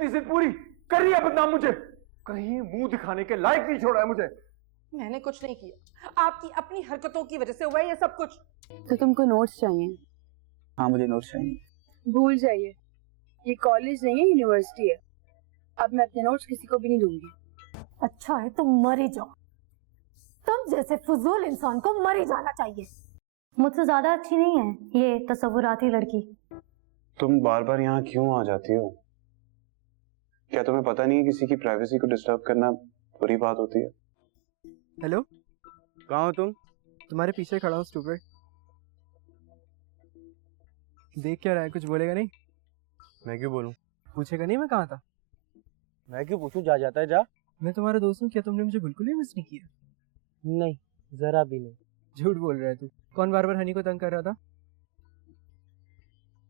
अपनी जिद पूरी, कर रही है बदनाम मुझे, कहीं मुंह दिखाने के लायक नहीं छोड़ा है मुझे। मैंने कुछ नहीं किया, आपकी अपनी हरकतों की वजह से हुआ है ये सब कुछ। तो तुमको नोट्स चाहिए? हाँ मुझे नोट्स चाहिए। भूल जाइए, ये कॉलेज नहीं है, यूनिवर्सिटी है। अब मैं अपने नोट्स किसी को भी नहीं दूंगी। अच्छा है तुम मर ही जाओ, तुम जैसे फजूल इंसान को मर ही जाना चाहिए। मुझसे ज्यादा अच्छी नहीं है ये तसव्वुराती लड़की। तुम बार बार यहाँ क्यों आ जाती हो? क्या तुम्हें पता नहीं है किसी की प्राइवेसी को डिस्टर्ब करना बुरी बात होती है? हेलो, कहाँ हो तुम? तुम्हारे पीछे खड़ा हूँ स्टूपिड। देख क्या रहा है, कुछ बोलेगा नहीं? मैं क्यों बोलूँ? पूछेगा नहीं मैं कहाँ था? मैं क्यों पूछूं, जा जाता है जा। मैं तुम्हारा दोस्त हूँ, क्या तुमने मुझे बिल्कुल भी मिस नहीं किया? नहीं, जरा भी नहीं। झूठ बोल रहा है तू। कौन बार बार हनी को तंग कर रहा था?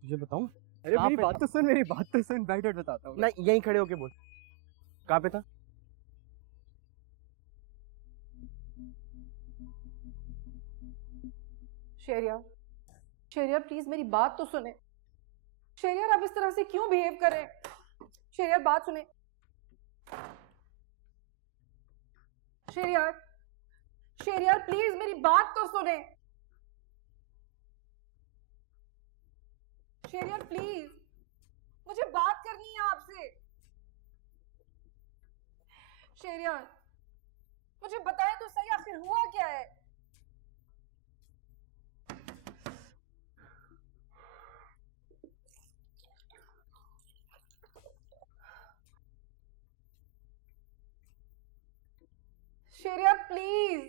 तुझे बताऊं? अरे मेरी बात तो सुन, मेरी बात तो सुन, बैठ बताता हूँ। नहीं, यहीं खड़े होके बोल। कहाँ पे था? शेरियार, शेरियार प्लीज मेरी बात तो सुने। शेरियार आप इस तरह से क्यों बिहेव कर रहे हैं? शेरियार बात सुने। शेरियार, शेरियार प्लीज मेरी बात तो सुने। शेरियार प्लीज, मुझे बात करनी है आपसे। शेरियार मुझे बताएं तो सही, आखिर हुआ क्या है? शेरियार प्लीज।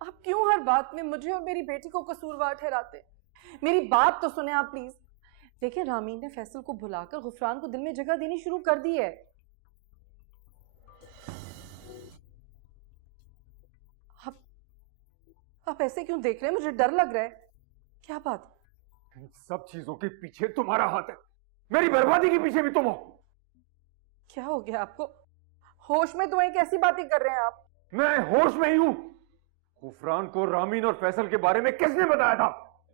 आप क्यों हर बात में मुझे और मेरी बेटी को कसूरवार ठहराते? मेरी बात तो सुने आप प्लीज। देखिए रामीन ने फैसल को भुलाकर गुफरान को दिल में जगह देनी शुरू कर दी है। आप ऐसे क्यों देख रहे हैं? मुझे डर लग रहा है। क्या बात? इन सब चीजों के पीछे तुम्हारा हाथ है, मेरी बर्बादी के पीछे भी तुम हो। क्या हो गया आपको? होश में तो कैसी बातें कर रहे हैं आप? मैं होश में ही हूं। गुफरान को रामीन और फैसल के बारे में किसने बताया था?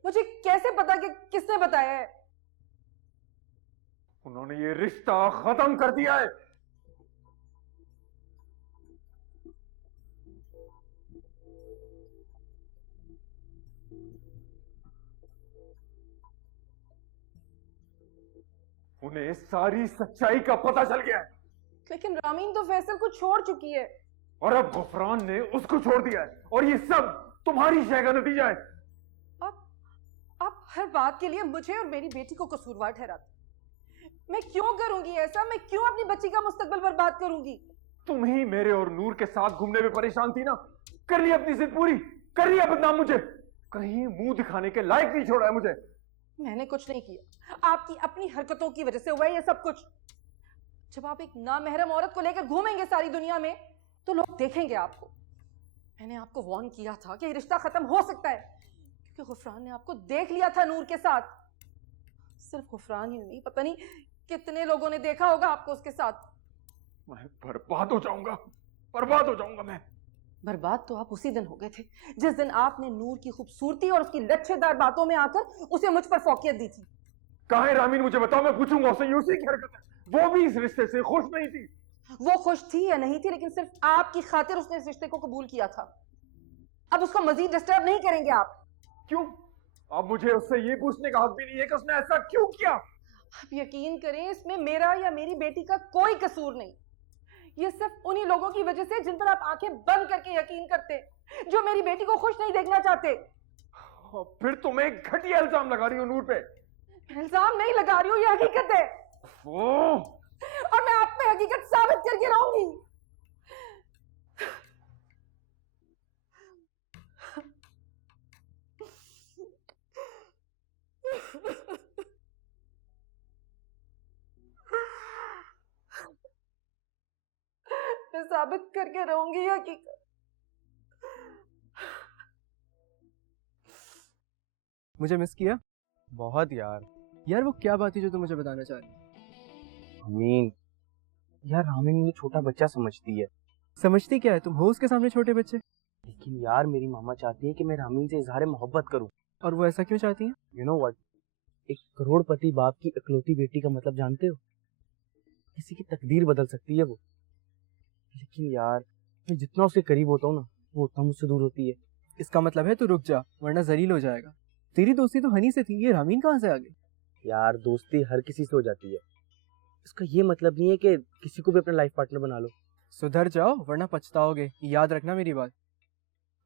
मुझे कैसे पता कि किसने बताया है? उन्होंने ये रिश्ता खत्म कर दिया है। उन्हें सारी सच्चाई का पता चल गया है। लेकिन रामीन तो फैसल को छोड़ चुकी है। और अब गुफरान ने उसको छोड़ दिया है, और ये सब तुम्हारी शय का नतीजा है। आप हर बात के लिए मुझे और मेरी बेटी को कसूरवार ठहराते। मैं क्यों करूंगी ऐसा? मैं क्यों अपनी बच्ची का मुस्तकबिल बर्बाद करूंगी? तुम ही मेरे और नूर के साथ घूमने में परेशान थी ना, कर ली अपनी जिद पूरी, कर लिया बदनाम मुझे, कहीं मुंह दिखाने के लायक नहीं छोड़ा है मुझे। मैंने कुछ नहीं किया, आपकी अपनी हरकतों की वजह से हुआ है ये सब कुछ। जब आप एक नामहरम औरत को लेकर घूमेंगे सारी दुनिया में तो लोग देखेंगे आपको। मैंने आपको वार्न किया था कि रिश्ता खत्म हो सकता है, क्योंकि गुफरान ने आपको देख लिया था नूर के साथ। सिर्फ गुफरान ही नहीं, पता नहीं कितने लोगों ने देखा होगा आपको उसके साथ। मैं बर्बाद हो जाऊंगा, बर्बाद हो जाऊंगा मैं। बर्बाद तो आप उसी दिन हो गए थे जिस दिन आपने नूर की खूबसूरती और उसकी लच्छेदार बातों में आकर उसे मुझ पर फौकियत दी थी। कहाँ है रामीन? मुझे बताओ, मैं पूछूंगा उससे। ये उसी की हरकत है, वो भी इस रिश्ते से खुश नहीं थी। वो खुश थी या नहीं थी, लेकिन सिर्फ आपकी खातिर उसने इस रिश्ते को कबूल किया था। अब उसको मजीद डिस्टर्ब नहीं करेंगे आप। क्यों? अब मुझे उससे ये पूछने का हक भी नहीं है कि उसने ऐसा क्यों किया। आप यकीन करें, इसमें मेरा या मेरी बेटी का कोई कसूर नहीं। ये सिर्फ उन्हीं लोगों की वजह से जिन पर आप आंखें बंद करके यकीन करते, जो मेरी बेटी को खुश नहीं देखना चाहते। फिर तुम एक घटिया इल्जाम लगा रही हो नूर पे। इल्जाम नहीं लगा रही हूँ, ये हकीकत है। और मैं आप पे हकीकत साबित करके रहूंगी। मैं साबित करके रहूंगी हकीकत। मुझे मिस किया? बहुत यार। यार वो क्या बात है जो तुम मुझे बताना चाह रही हो? रामीन, यार रामीन मुझे छोटा बच्चा समझती है। समझती क्या है? तुम हो उसके सामने छोटे बच्चे। लेकिन यार मेरी मामा चाहती है कि मैं रामीन से इजहार मोहब्बत करूं। और वो ऐसा क्यों चाहती है? यू नो व्हाट, एक करोड़पति बाप की इकलौती बेटी का मतलब जानते हो? किसी की तकदीर बदल सकती है वो। लेकिन यार मैं जितना उसके करीब होता हूँ ना, वो उतना मुझसे दूर होती है। इसका मतलब है तू रुक जा, वरना जलील हो जाएगा। तेरी दोस्ती तो हनी से थी, ये रामीन कहाँ से आ गई? यार दोस्ती हर किसी से हो जाती है, इसका ये मतलब नहीं है कि किसी को भी अपना लाइफ पार्टनर बना लो। सुधर जाओ वरना पछताओगे, याद रखना मेरी बात।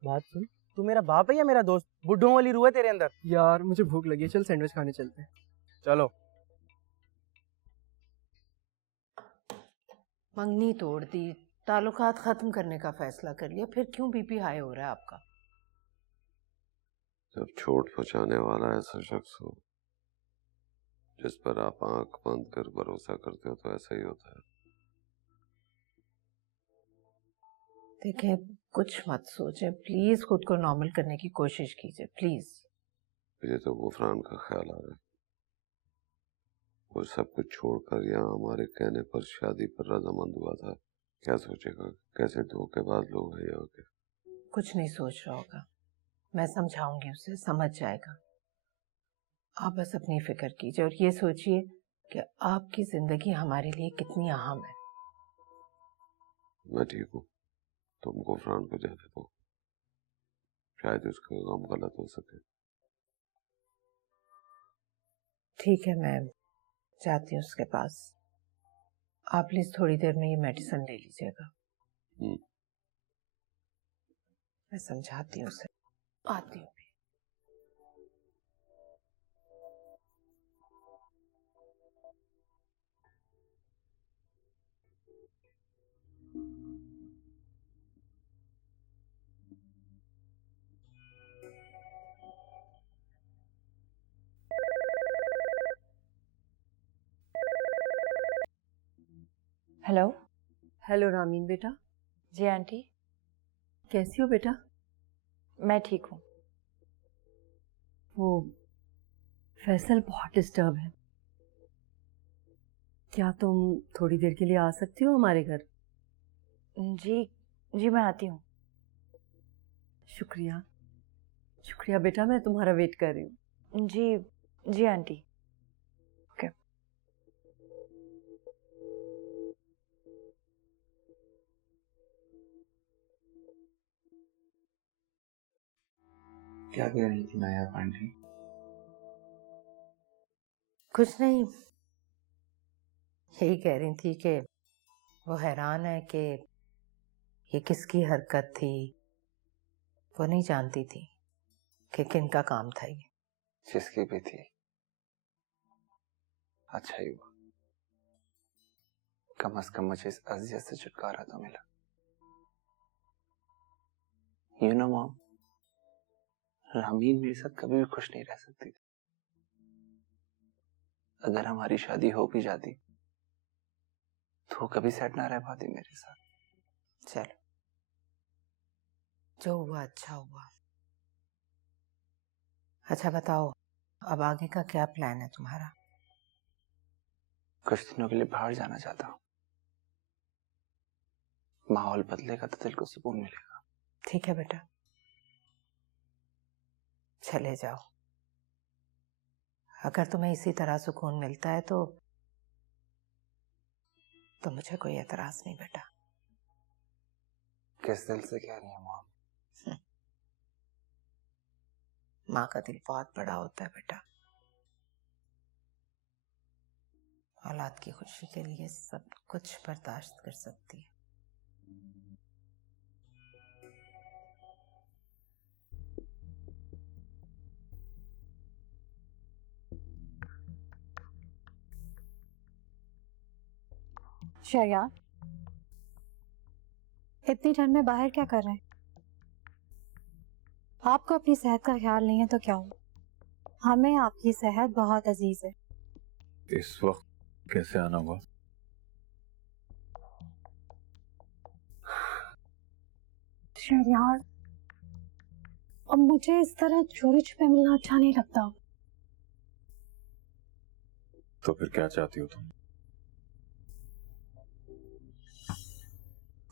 बात सुन, तू मेरा बाप है या मेरा दोस्त? बुड्ढों वाली रूह है तेरे अंदर। यार मुझे भूख लगी है, चल सैंडविच खाने चलते हैं। चलो। मंगनी तोड़ दी, ताल्लुकात खत्म करने का फैसला कर लिया, फिर क्यों बीपी हाई हो रहा है आपका? जब चोट पहुंचाने वाला ऐसा शख्स हो जिस पर आप आंख बंद कर भरोसा करते हो तो ऐसा ही होता है। देखें, कुछ मत सोचें, प्लीज खुद को नॉर्मल करने की कोशिश कीजिए, प्लीज। मुझे तो गुफरान का ख्याल आ रहा है। वो सब कुछ छोड़कर यहाँ हमारे कहने पर शादी पर रजामंद हुआ था। क्या सोचेगा, कैसे धोखेबाज लोग हैं यहाँ के। कुछ नहीं सोच रहा होगा, मैं समझाऊंगी उसे, समझ जाएगा। आप बस अपनी फिक्र कीजिए और ये सोचिए कि आपकी जिंदगी हमारे लिए कितनी अहम है। मैं ठीक हूँ, तुम गुफरान को जाने दो, शायद उसका काम गलत हो सके। ठीक है, मैं जाती हूँ उसके पास। आप प्लीज थोड़ी देर में ये मेडिसिन ले लीजिएगा। मैं समझाती हूँ उसे, आती हूँ। हेलो। हेलो रामीन बेटा। जी आंटी। कैसी हो बेटा? मैं ठीक हूँ। वो फैसल बहुत डिस्टर्ब है, क्या तुम थोड़ी देर के लिए आ सकती हो हमारे घर? जी जी मैं आती हूँ। शुक्रिया, शुक्रिया बेटा, मैं तुम्हारा वेट कर रही हूँ। जी जी आंटी। ओके। क्या कह रही थी नाया पांडे? कुछ नहीं, यही कह रही थी कि वो हैरान है कि ये किसकी हरकत थी। वो नहीं जानती थी कि किन का काम था ये। जिसकी भी थी, अच्छा ही हुआ। कम से कम मुझे इस अजियत से छुटकारा तो मिला। यू नो मॉम, रामीन मेरे साथ कभी भी खुश नहीं रह सकती थी। अगर हमारी शादी हो भी जाती तो वो कभी सेट ना रह पाती मेरे साथ। चलो, जो हुआ अच्छा हुआ। अच्छा बताओ, अब आगे का क्या प्लान है तुम्हारा? कुछ दिनों के लिए बाहर जाना चाहता हूँ। माहौल बदलेगा तो दिल को सुकून मिलेगा। ठीक है बेटा, चले जाओ। अगर तुम्हें इसी तरह सुकून मिलता है तो मुझे कोई एतराज नहीं बेटा। किस दिल से कह रही है मॉम? माँ का दिल बहुत बड़ा होता है बेटा। औलाद की खुशी के लिए सब कुछ बर्दाश्त कर सकती है। शरिया, इतनी ठंड में बाहर क्या कर रहे हैं? आपको अपनी सेहत का ख्याल नहीं है तो क्या हो, हमें आपकी सेहत बहुत अजीज है। इस वक्त कैसे आना हुआ? शरिया, अब मुझे इस तरह चोरी छुपे मिलना अच्छा नहीं लगता। तो फिर क्या चाहती हो तुम?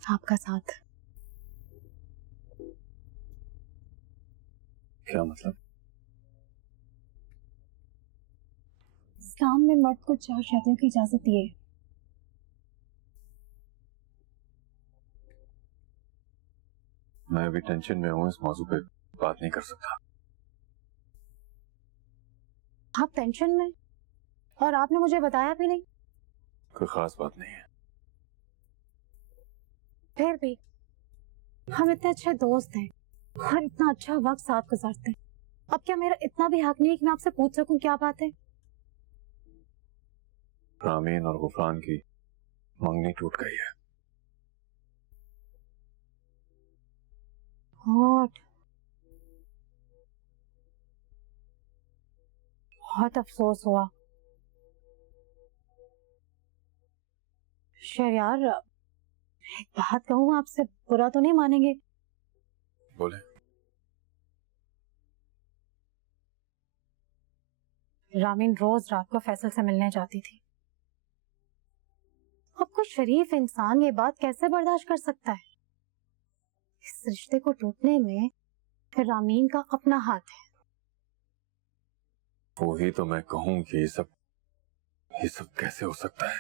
आपका साथ। क्या मतलब? इस्लाम में मर्द को 4 शादियों की इजाजत दी है। मैं अभी टेंशन में हूँ, इस मौजू पे बात नहीं कर सकता। आप टेंशन में, और आपने मुझे बताया भी नहीं। कोई खास बात नहीं है। फिर भी हम इतने अच्छे दोस्त हैं और इतना अच्छा वक्त साथ गुजारते हैं। अब क्या मेरा इतना भी हक नहीं है कि मैं आपसे पूछ सकूं क्या बात है? रामीन और गुफरान की मंगनी टूट गई है। गॉड, बहुत अफसोस हुआ। शहरयार, एक बात कहूँ आपसे, बुरा तो नहीं मानेंगे? बोले। रामीन रोज रात को फैसल से मिलने जाती थी। अब कोई शरीफ इंसान ये बात कैसे बर्दाश्त कर सकता है? इस रिश्ते को टूटने में रामीन का अपना हाथ है। वही तो मैं कहूँ कि ये सब कैसे हो सकता है?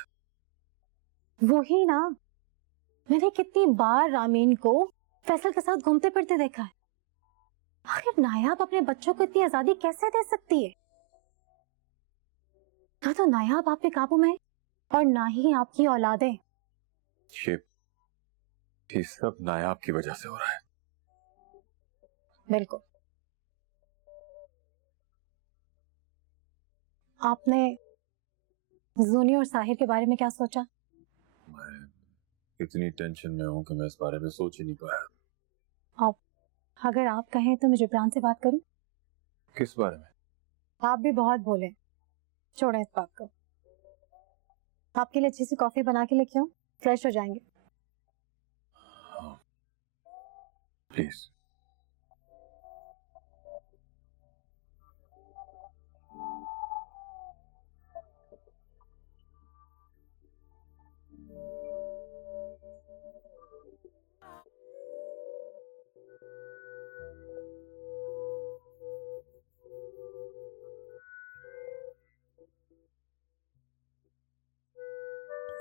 वही ना, मैंने कितनी बार रामीन को फैसल के साथ घूमते फिरते देखा है। आखिर नायाब अपने बच्चों को इतनी आजादी कैसे दे सकती है? ना तो नायाब आपके काबू में है और ना ही आपकी औलादें। ये सब नायाब की वजह से हो रहा है। बिल्कुल। आपने जूनी और साहिर के बारे में क्या सोचा? मैं इतनी टेंशन में हूँ कि मैं इस बारे में सोच ही नहीं पाया। आप, अगर आप कहें तो मैं जिब्रान से बात करूं? किस बारे में? आप भी बहुत बोले, छोड़ें इस बात को। आपके लिए अच्छी सी कॉफी बना के लेके आऊं, फ्रेश हो जाएंगे। हाँ, प्लीज।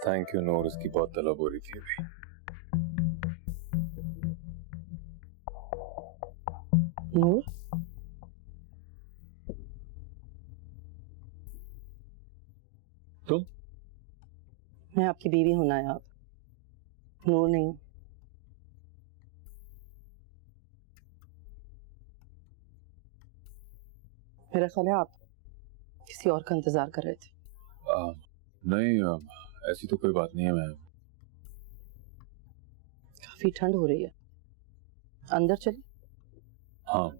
थैंक यू नूर, इसकी बहुत तलब हो रही थी अभी। नूर, तुम? मैं आपकी बीवी हूं नायाब, नूर नहीं। मेरा ख्याल है आप किसी और का इंतजार कर रहे थे। नहीं, ऐसी तो कोई बात नहीं है। मैं काफी ठंड हो रही है, अंदर चले। हाँ।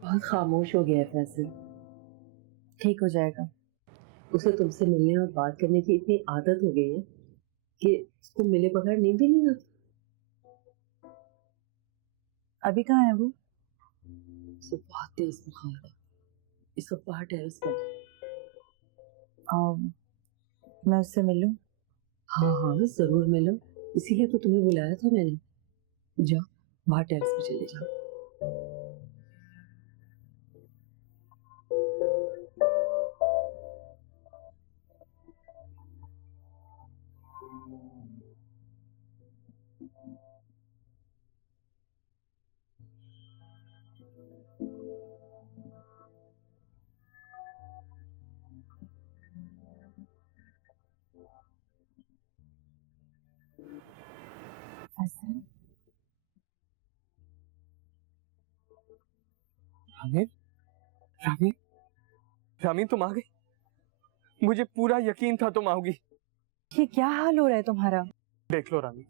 बहुत खामोश हो गया है फैसल। ठीक हो जाएगा। उसे तुमसे मिलने और बात करने की इतनी आदत हो गई है कि उसको मिले बगैर नींद ही नहीं आती। अभी कहाँ है वो? उसे बहुत तेज बुखार है, इस वक्त बाहर टेरेस पर। मैं उससे मिल लूं? हाँ हाँ जरूर मिलो, इसीलिए तो तुम्हें बुलाया था मैंने। जाओ बाहर टेरेस पे चले जाओ। फैसल, रामीन, रामीन, रामीन तुम आ गई। मुझे पूरा यकीन था तुम आओगी। ये क्या हाल हो रहा है तुम्हारा? देख लो रामीन,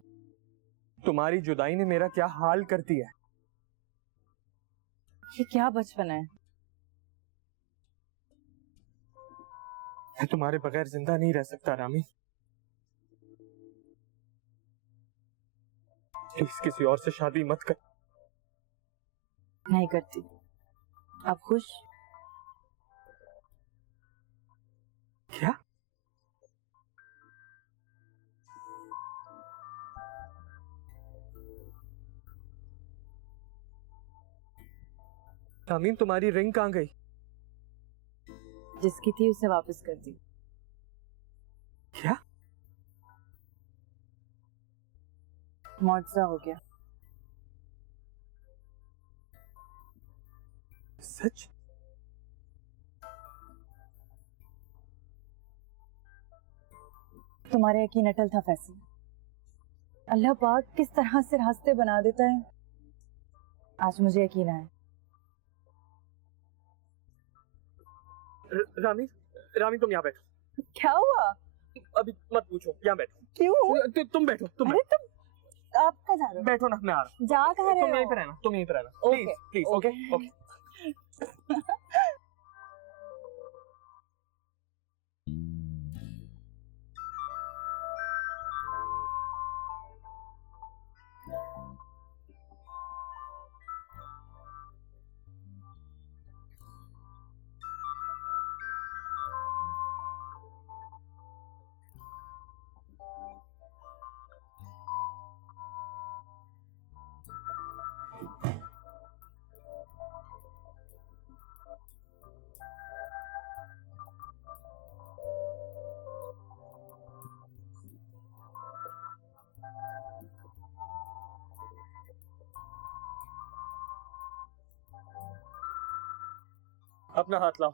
तुम्हारी जुदाई ने मेरा क्या हाल कर दिया है। ये क्या बचपन है? मैं तुम्हारे बगैर जिंदा नहीं रह सकता रामीन। प्लीज किसी और से शादी मत कर। नहीं करती। आप खुश? क्या? रामीन तुम्हारी रिंग कहाँ गई? जिसकी थी उसे वापस कर दी। क्या? मुआवजा हो गया। सच? तुम्हारा यकीन अटल था फैसल। अल्लाह पाक किस तरह से रास्ते बना देता है, आज मुझे यकीन आया। रामीन, रामीन तुम यहाँ बैठो। क्या हुआ? अभी मत पूछो, यहाँ बैठो। क्यों? तुम बैठो, तुम अरे बैठो। तुम आप कहाँ जा रहे हो? बैठो ना, मैं आ रहा हूँ। जा कहाँ रहे हो? तुम यहीं पे रहना, तुम यहीं पे रहना। Okay, please please, okay okay. अपना हाथ लाओ।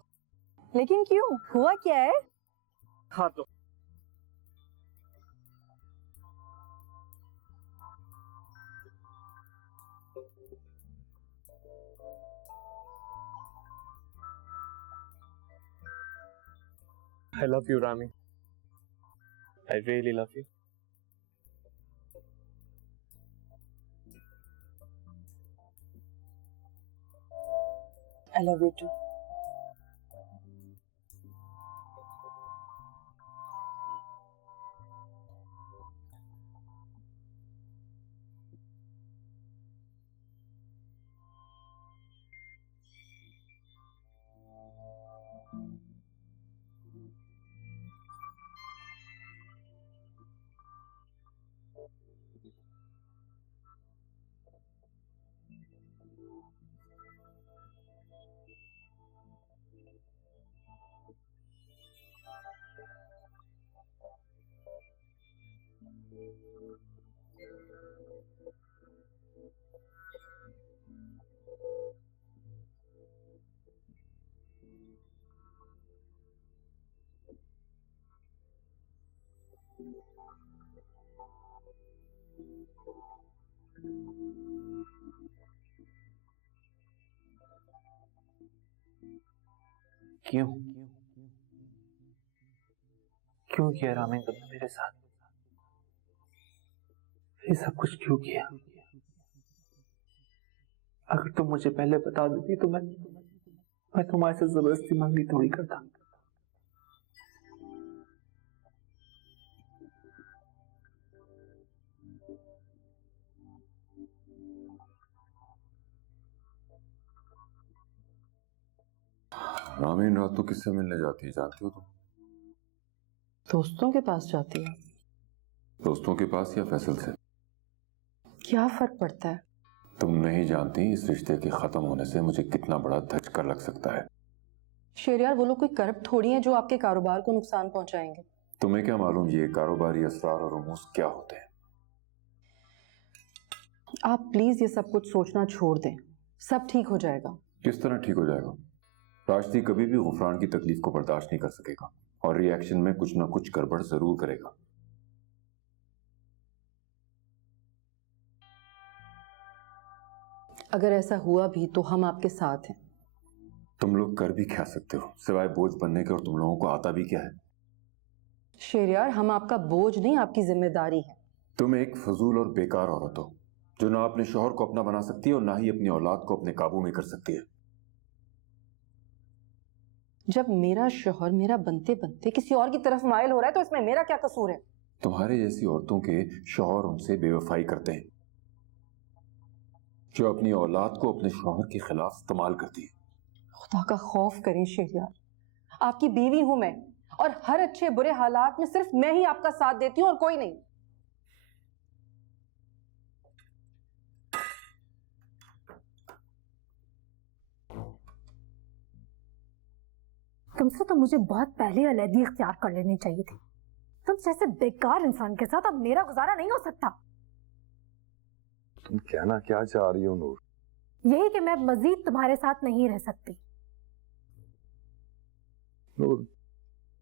लेकिन क्यों? हुआ क्या है? हाथ दो। I love you, Rami. I really love you. I love you too. क्यों? क्यों किया रामीन तुमने मेरे साथ? ये सब कुछ क्यों किया? अगर तुम मुझे पहले बता देती तो मैं तुम्हारे से जबरदस्ती मंगनी थोड़ी करता। रामीन रात तो किससे मिलने जाती है जानती हो तुम? दोस्तों के पास जाती है। दोस्तों के पास या फैसल से? क्या फर्क पड़ता है? तुम नहीं जानती इस रिश्ते के खत्म होने से मुझे कितना बड़ा धचका लग सकता है। शेरियार वो लोग कोई करप्ट थोड़ी हैं जो आपके कारोबार को नुकसान पहुंचाएंगे। तुम्हें क्या मालूम ये कारोबारी असरार और रुमूस क्या होते हैं? आप प्लीज ये सब कुछ सोचना छोड़ दें, सब ठीक हो जाएगा। किस तरह ठीक हो जाएगा? राशिदी कभी भी गुफरान की तकलीफ को बर्दाश्त नहीं कर सकेगा और रिएक्शन में कुछ ना कुछ गड़बड़ जरूर करेगा। अगर ऐसा हुआ भी तो हम आपके साथ हैं। लोग कर भी क्या सकते हो सिवाय बोझ बनने के, और तुम लोगों को आता भी क्या है? शेरियार, हम आपका बोझ नहीं, आपकी जिम्मेदारी है। तुम एक फजूल और बेकार औरत हो जो ना अपने शौहर को अपना बना सकती है और ना ही अपनी औलाद को अपने काबू में कर सकती है। जब मेरा शौहर मेरा बनते बनते किसी और की तरफ माइल हो रहा है तो इसमें मेरा क्या कसूर है? तुम्हारे जैसी औरतों के शौहर उनसे बेवफाई करते हैं, जो अपनी औलाद को अपने शौहर के खिलाफ इस्तेमाल करती है। खुदा का खौफ करें शेरियार, आपकी बीवी हूं मैं, और हर अच्छे बुरे हालात में सिर्फ मैं ही आपका साथ देती हूं और कोई नहीं। तुमसे तो मुझे बहुत पहले अलहदी इख्तियार कर लेनी चाहिए थी। तुम जैसे बेकार इंसान के साथ अब मेरा गुजारा नहीं हो सकता। तुम कहना क्या चाह रही हो नूर? यही कि मैं मजीद तुम्हारे साथ नहीं रह सकती। नूर,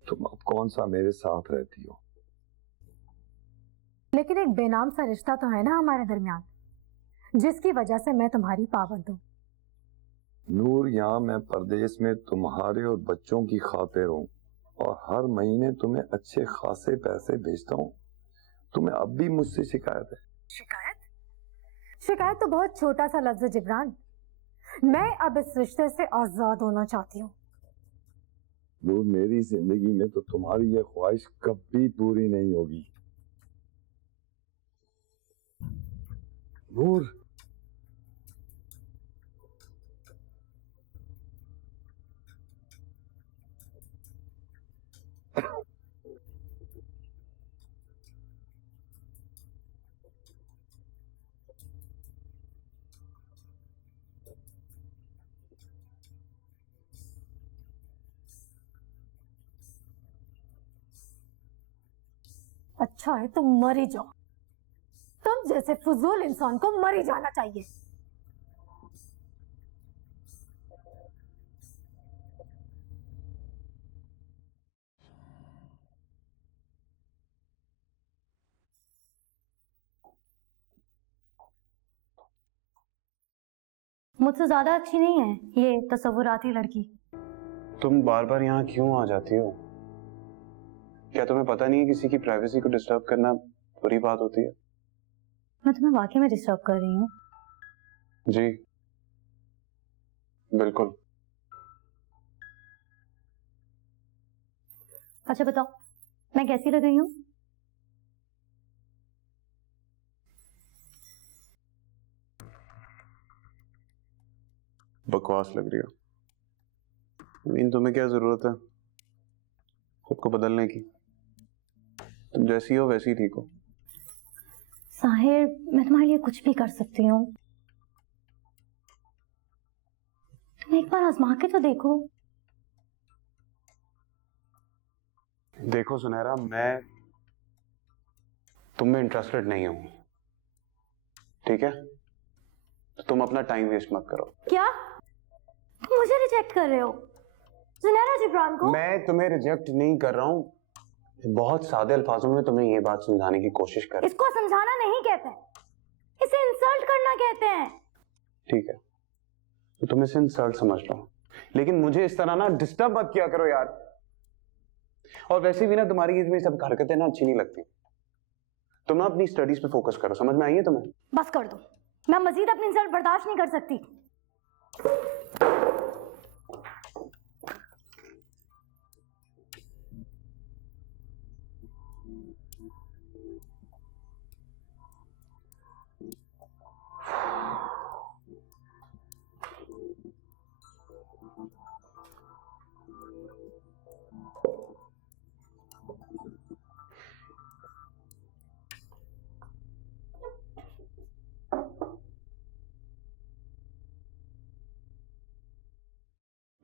तुम अब कौन सा मेरे साथ रहती हो? लेकिन एक बेनाम सा रिश्ता तो है ना हमारे दरमियान, जिसकी वजह से मैं तुम्हारी पाबंद हूँ। नूर, यहाँ मैं परदेश में तुम्हारे और बच्चों की खातिर हूँ और हर महीने तुम्हें अच्छे खासे पैसे भेजता हूँ। तुम्हें अब भी मुझसे शिकायत है? शिकायत? शिकायत तो बहुत छोटा सा लफ्ज है जिब्रान। मैं अब इस रिश्ते से आजाद होना चाहती हूँ। नूर, मेरी जिंदगी में तो तुम्हारी ये ख्वाहिश कभी पूरी नहीं होगी। नूर, अच्छा है तुम मर ही जाओ। तुम जैसे फजूल इंसान को मर ही जाना चाहिए। मुझसे ज्यादा अच्छी नहीं है ये तसव्वुराती लड़की। तुम बार बार यहाँ क्यों आ जाती हो? क्या तुम्हें पता नहीं है किसी की प्राइवेसी को डिस्टर्ब करना बुरी बात होती है? मैं तुम्हें वाकई में डिस्टर्ब कर रही हूँ? जी बिल्कुल। अच्छा बताओ, मैं कैसी लग रही हूँ? बकवास लग रही हो। तुम्हें क्या जरूरत है खुद को बदलने की? तुम जैसी हो वैसी ठीक हो। साहिर, मैं तुम्हारे लिए कुछ भी कर सकती हूँ। तुम एक बार आजमा के तो देखो। देखो सुनहरा, मैं तुम में इंटरेस्टेड नहीं हूं, ठीक है? तो तुम अपना टाइम वेस्ट मत करो। क्या तुम मुझे रिजेक्ट कर रहे हो? सुनहरा जिब्रान को? मैं तुम्हें रिजेक्ट नहीं कर रहा हूं, बहुत सादे अल्फाजों में तुम्हें ये बात समझाने की कोशिश कर। इसको समझाना नहीं कहते, इसे इंसल्ट करना कहते हैं। ठीक है, तो तुम इसे इंसल्ट समझ लो, लेकिन मुझे इस तरह ना डिस्टर्ब मत किया करो यार। और वैसे भी ना तुम्हारी एज में सब हरकतें ना अच्छी नहीं लगती। तुम ना अपनी स्टडीज पे फोकस करो, समझ में आई है तुम्हें? बस कर दो, मैं मजीद अपनी इंसल्ट बर्दाश्त नहीं कर सकती।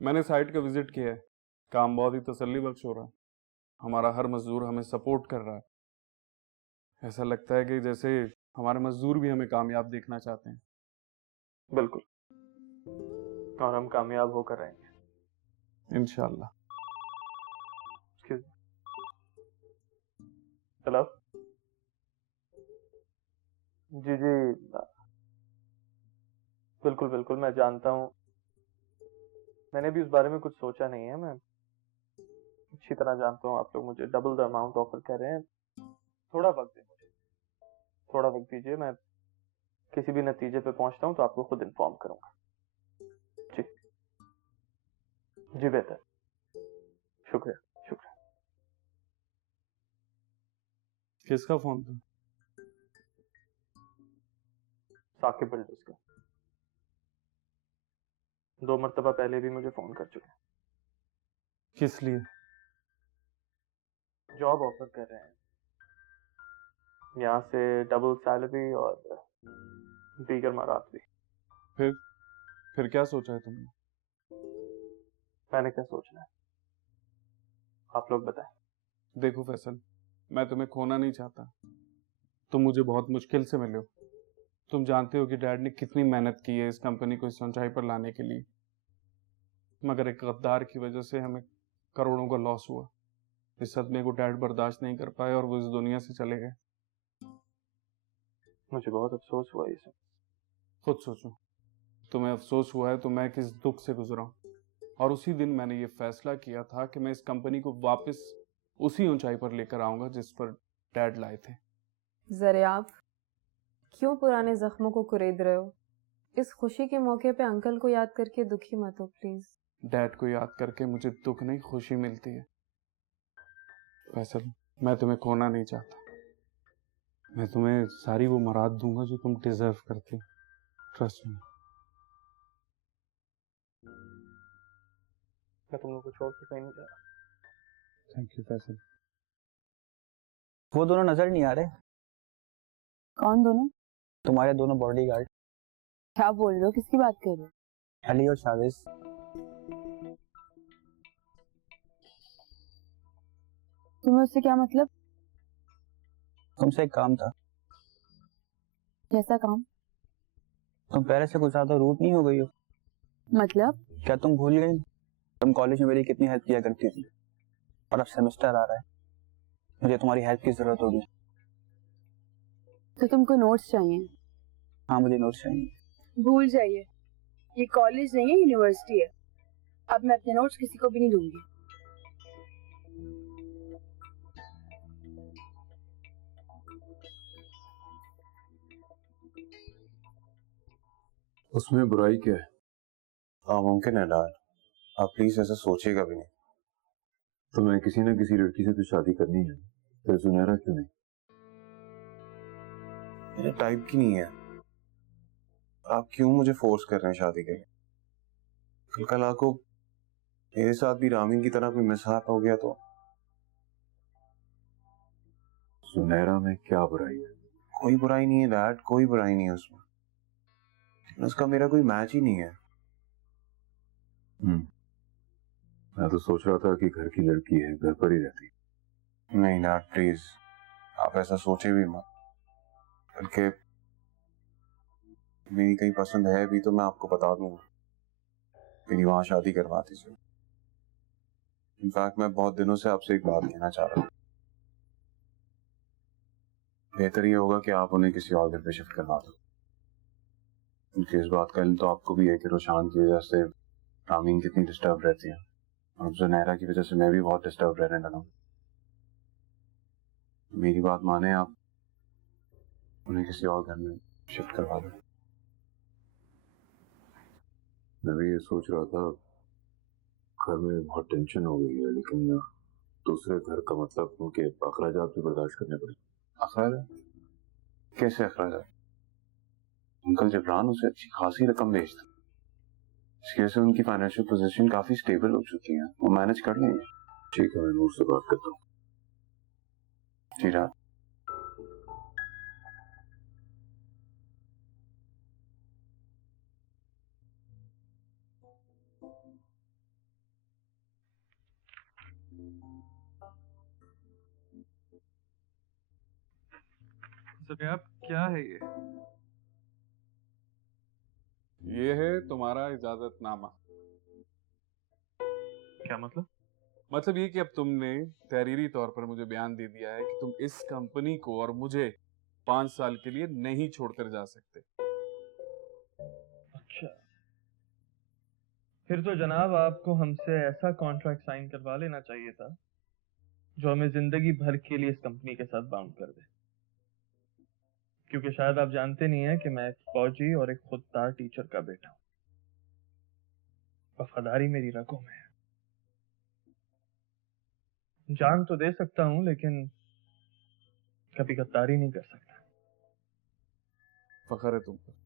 मैंने साइट का विजिट किया है, काम बहुत ही तसल्ली बख्श हो रहा है। हमारा हर मजदूर हमें सपोर्ट कर रहा है। ऐसा लगता है कि जैसे हमारे मजदूर भी हमें कामयाब देखना चाहते हैं। बिल्कुल, और हम कामयाब होकर रहेंगे इंशाल्लाह। हेलो जी जी बिल्कुल बिल्कुल, मैं जानता हूँ मैंने भी उस बारे में कुछ सोचा नहीं है। मैं अच्छी तरह जानता हूँ आप लोग मुझे डबल द अमाउंट ऑफर कर रहे हैं। थोड़ा वक्त दे मुझे, थोड़ा वक्त दीजिए। मैं किसी भी नतीजे पे पहुंचता हूँ तो आपको खुद इन्फॉर्म करूंगा। जी जी, बेहतर। शुक्रिया शुक्रिया। किसका फोन था? साकिब बिल्डर्स का। 2 मरतबा पहले भी मुझे फोन कर चुके हैं। किस लिए? जॉब ऑफर कर रहे हैं, यहाँ से डबल सैलरी और दीगर मरात भी। फिर क्या सोचा है तुमने? मैंने क्या सोचना है, आप लोग बताएं। देखो फैसल, मैं तुम्हें खोना नहीं चाहता। तुम मुझे बहुत मुश्किल से मिले हो। तुम जानते हो कि डैड ने कितनी मेहनत की है इस कंपनी को इस ऊंचाई पर लाने के लिए, मगर एक गद्दार की वजह से हमें करोड़ों का लॉस हुआ। इस सदमे को डैड बर्दाश्त नहीं कर पाए और वो इस दुनिया से चले गए। मुझे बहुत अफसोस हुआ ये सब। खुद सोचो, तुम्हें अफसोस हुआ है तो मैं किस दुख से गुजरा हूं। और उसी दिन मैंने ये फैसला किया था कि मैं इस कंपनी को वापस उसी ऊंचाई पर लेकर आऊंगा जिस पर डैड लाए थे। जरे आप क्यों पुराने जख्मों को कुरेद रहे हो? इस खुशी के मौके पे अंकल को याद करके दुखी मत हो प्लीज। डैड को याद करके मुझे दुख नहीं खुशी मिलती है। फैसल, मैं तुम्हें खोना नहीं चाहता। मैं तुम्हें सारी वो मराद दूंगा जो तुम डिजर्व करती हो। Trust me. मैं तुम लोग को छोड़ के कहीं नहीं जा रहा। Thank you Faisal. वो दोनों नजर नहीं आ रहे? कौन दोनों? तुम्हारे दोनों बॉडीगार्ड। क्या बोल रहे हो, किसकी बात कर रहे हो? अली और शावेज। तुम्हें उससे क्या मतलब? तुमसे एक काम था। कैसा काम? तुम पहले से कुछ ज्यादा रूट नहीं हो गई हो? मतलब? क्या तुम भूल गई तुम कॉलेज में मेरी कितनी हेल्प किया करती थी? और अब सेमेस्टर आ रहा है, मुझे तुम्हारी हेल्प की जरूरत होगी। तो तुमको नोट्स चाहिए? हाँ, मुझे नोट्स चाहिए। भूल जाइए, ये कॉलेज नहीं है, यूनिवर्सिटी है। अब मैं अपने नोट्स किसी को भी नहीं दूंगी। उसमें बुराई क्या है? हाँ, मुमकिन है डैड, आप प्लीज ऐसा सोचिएगा भी नहीं। तुम्हें किसी न किसी लड़की से तो शादी करनी है, फिर सुनहरा क्यों नहीं? मेरे टाइप की नहीं है। आप क्यों मुझे फोर्स कर रहे हैं शादी के लिए? कल आपको मेरे साथ भी रामीन की तरह कोई मिसहैप हो गया तो? सुनहरा में क्या बुराई है? कोई बुराई नहीं है डैड, कोई बुराई नहीं है उसमें। उसका मेरा कोई मैच ही नहीं है। मैं तो सोच रहा था कि घर की लड़की है, घर पर ही रहती। नहीं डैड प्लीज, आप ऐसा सोचे भी मत। बल्कि मेरी कहीं पसंद है भी तो मैं आपको बता दूंगा, मेरी वहां शादी करवा दीजिए। इनफैक्ट मैं बहुत दिनों से आपसे एक बात कहना चाह रहा हूँ। बेहतर ये होगा कि आप उन्हें किसी और घर पे शिफ्ट करवा दो। उनकी इस बात का इल्म तो आपको भी है कि रोशान की वजह से रामीन कितनी डिस्टर्ब रहती है, और सुनहरा की वजह से मैं भी बहुत डिस्टर्ब रहने लगा हूँ। मेरी बात माने, आप उन्हें किसी और घर में शिफ्ट करवा दो। मैं भी ये सोच रहा था, घर में बहुत टेंशन हो गई है, लेकिन दूसरे घर का मतलब उनके अखराजात भी बर्दाश्त करने पड़े। अखराज? कैसे अखराज? अंकल जबरान उसे अच्छी खासी रकम भेजते, इसकी वजह से उनकी फाइनेंशियल पोजीशन काफी स्टेबल हो चुकी है, वो मैनेज कर लेंगे। ठीक है, मैं नूर से बात करता हूँ। जी डैड। आप क्या है ये है तुम्हारा इजाजतनामा। क्या मतलब? मतलब ये कि अब तुमने तहरीरी तौर पर मुझे बयान दे दिया है कि तुम इस कंपनी को और मुझे 5 साल के लिए नहीं छोड़कर जा सकते। अच्छा, फिर तो जनाब आपको हमसे ऐसा कॉन्ट्रैक्ट साइन करवा लेना चाहिए था जो हमें जिंदगी भर के लिए इस कंपनी के साथ बाउंड कर दे, क्योंकि शायद आप जानते नहीं हैं कि मैं एक फौजी और एक खुददार टीचर का बेटा हूं। वफादारी मेरी रगों में है। जान तो दे सकता हूं लेकिन कभी गद्दारी नहीं कर सकता। फखर है तुम पर।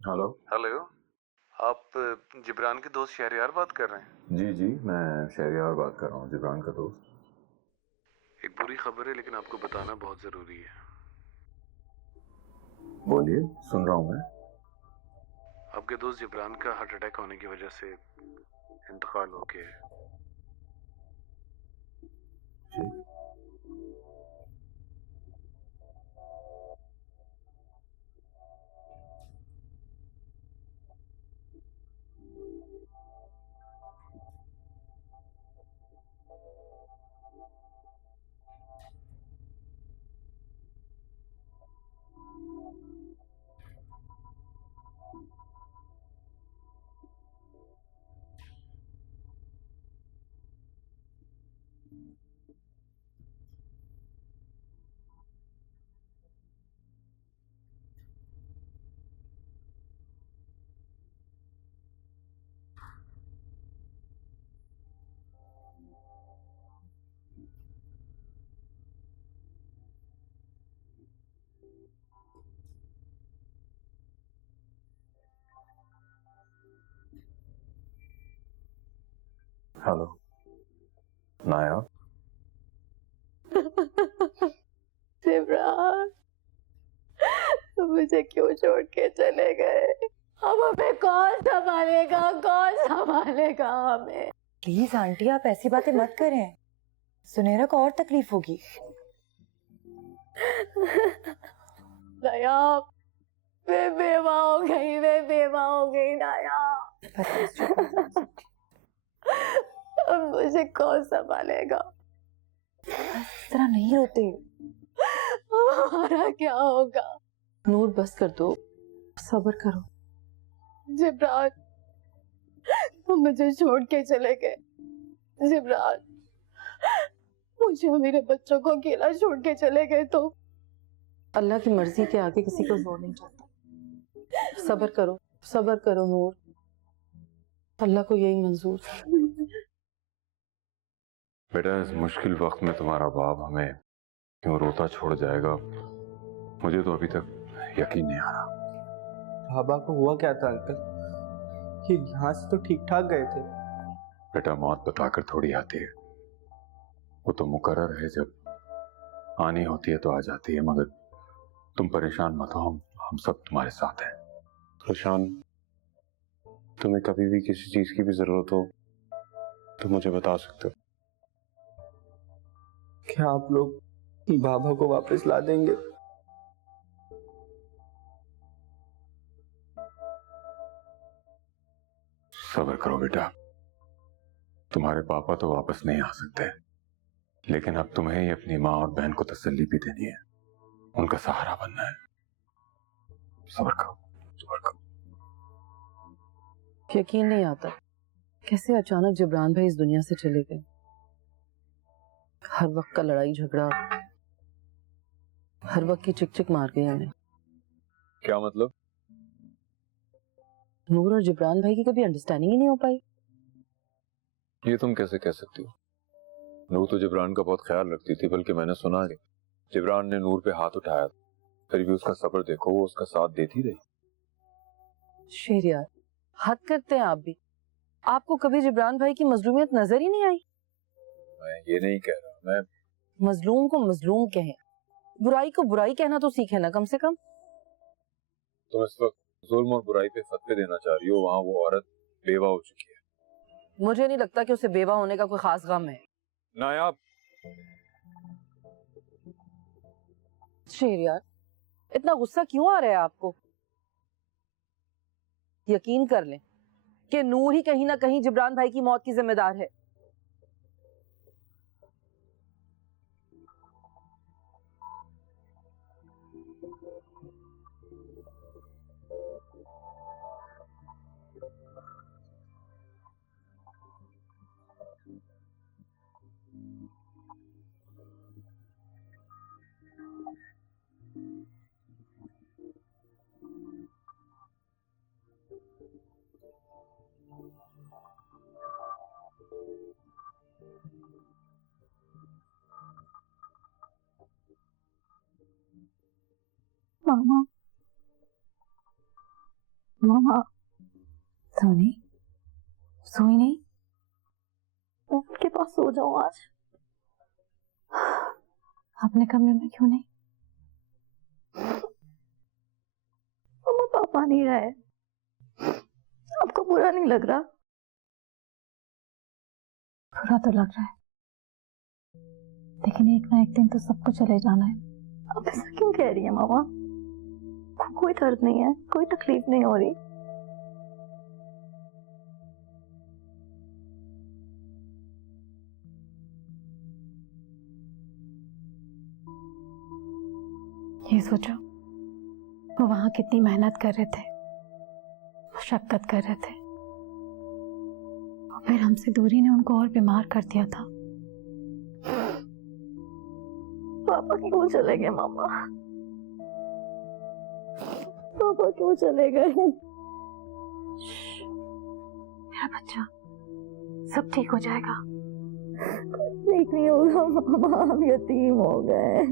हेलो। हेलो, आप जिब्रान के दोस्त शहरयार बात कर रहे हैं? जी जी, मैं शहरयार बात कर रहा हूँ, जिब्रान का दोस्त। एक बुरी खबर है लेकिन आपको बताना बहुत जरूरी है। बोलिए, सुन रहा हूँ मैं। आपके दोस्त जिब्रान का हार्ट अटैक होने की वजह से इंतकाल हो गया है। जी। हेलो नायाब। जिब्रान, तुम मुझे क्यों छोड़ के चले गए? अब हमें कौन संभालेगा, कौन संभालेगा हमें? प्लीज आंटी, आप ऐसी बातें मत करें, सुनहरा को और तकलीफ होगी। नायाब, मैं बेवा हो गई, मैं बेवा हो गई नायाब। अब मुझे कौन संभालेगा? इस तरह नहीं होते। हमारा क्या होगा? नूर बस कर दो, सब्र करो। जिब्रान, तुम मुझे छोड़ के चले गए। जिब्रान, मुझे और मेरे बच्चों को अकेला छोड़ के चले गए तो अल्लाह की मर्जी के आगे किसी को जोर नहीं जाता। सब्र करो नूर, अल्लाह को यही मंजूर है। बेटा, इस मुश्किल वक्त में तुम्हारा बाप हमें क्यों रोता छोड़ जाएगा, मुझे तो अभी तक यकीन नहीं आ रहा। बाबा को हुआ क्या था अंकल? ये यहाँ से तो ठीक ठाक गए थे। बेटा, मौत बताकर थोड़ी आती है, वो तो मुकर्रर है, जब आनी होती है तो आ जाती है। मगर तुम परेशान मत हो, हम सब तुम्हारे साथ हैं। रोशान, तुम्हें कभी भी किसी चीज की भी जरूरत हो तो मुझे बता सकते हो। क्या आप लोग बाबा को वापस ला देंगे? सब्र करो बेटा, तुम्हारे पापा तो वापस नहीं आ सकते, लेकिन अब तुम्हें ही अपनी माँ और बहन को तसल्ली भी देनी है, उनका सहारा बनना है। सब्र करो, सब्र करो। यकीन नहीं आता कैसे अचानक जिब्रान भाई इस दुनिया से चले गए। हर वक्त का लड़ाई झगड़ा, हर वक्त की चिक चिक मार गई हमें। क्या मतलब? नूर और जिब्रान भाई की कभी अंडरस्टैंडिंग ही नहीं हो पाई। ये तुम कैसे कह सकती हो? नूर तो जिब्रान का बहुत ख्याल रखती थी, बल्कि मैंने सुना है जिब्रान ने नूर पे हाथ उठाया था, फिर भी उसका सब्र देखो, वो उसका साथ देती रही। शहरयार, हद करते हैं आप भी। आपको कभी जिब्रान भाई की मजलूमियत नजर ही नहीं आई? मैं ये नहीं कह रहा, मैं मजलूम को मजलूम कहें, बुराई को बुराई कहना तो सीखे ना कम से कम। तुम इस वक्त जुल्म और बुराई पे फतवे देना चाह रही हो, वहां वो औरत बेवा हो चुकी है। मुझे नहीं लगता कि उसे बेवा होने का कोई खास गम है। नायाब, शेर यार, इतना गुस्सा क्यों आ रहा है आपको? यकीन कर लें कि नूर ही कहीं ना कहीं जिब्रान भाई की मौत की जिम्मेदार है। मामा, मामा, सोनी, सोई नहीं? मैं आपके पास सो जाऊं आज? अपने कमरे में क्यों नहीं? मामा, पापा नहीं रहे, आपको बुरा नहीं लग रहा? बुरा तो लग रहा है, लेकिन एक ना एक दिन तो सबको चले जाना है। आप ऐसा क्यों कह रही है मामा? कोई दर्द नहीं है, कोई तकलीफ नहीं हो रही। ये सोचो, वो वहां कितनी मेहनत कर रहे थे, मशक्कत कर रहे थे, और फिर हमसे दूरी ने उनको और बीमार कर दिया था। पापा क्यों चले गए मामा? पापा क्यों चले गए? मेरा बच्चा, सब ठीक हो जाएगा। ठीक नहीं होगा मामा, हम यतीम हो गए।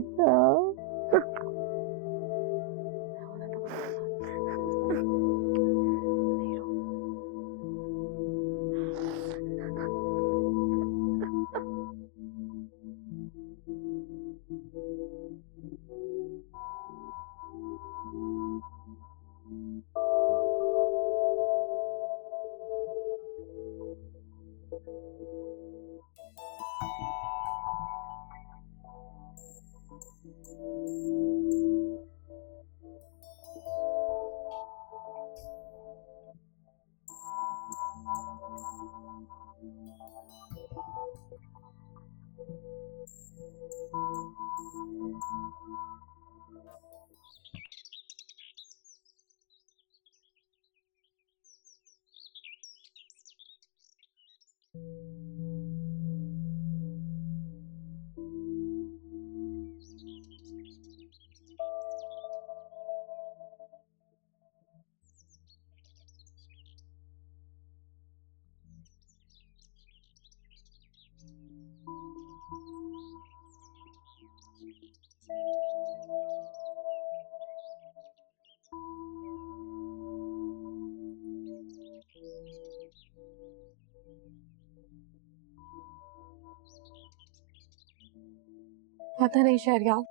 पता नहीं शहरयार,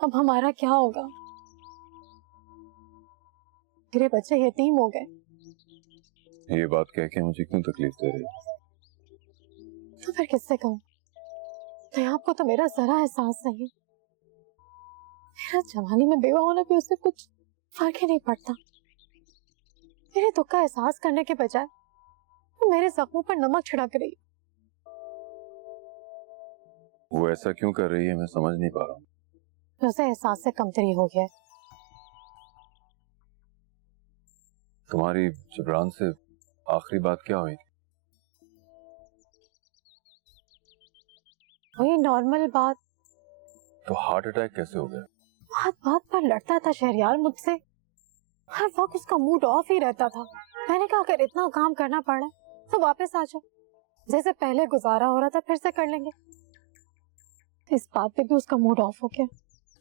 अब हमारा क्या होगा? मेरे बच्चे यतीम हो गए। ये बात कह के मुझे क्यों तकलीफ दे रही हो? तो फिर किससे कहूँ? नायाब को तो मेरा जरा एहसास नहीं। मेरा जवानी में बेवा होना भी उससे कुछ फर्क ही नहीं पड़ता। मेरे दुख का एहसास करने के बजाय वो मेरे जख्मों पर नमक छिड़क रही। वो ऐसा क्यों कर रही है मैं समझ नहीं पा रहा हूँ। उसे एहसास से कमतरी हो गया। तुम्हारी जिब्रान से आखिरी बात क्या हुई? वही नॉर्मल बात। तो हार्ट अटैक कैसे हो गया? बात बात पर लड़ता था शहरयार मुझसे, हर वक्त उसका मूड ऑफ ही रहता था। मैंने कहा अगर इतना काम करना पड़ा तो वापस आ जाओ, जैसे पहले गुजारा हो रहा था फिर से कर लेंगे। इस बात पे भी उसका मूड ऑफ हो गया।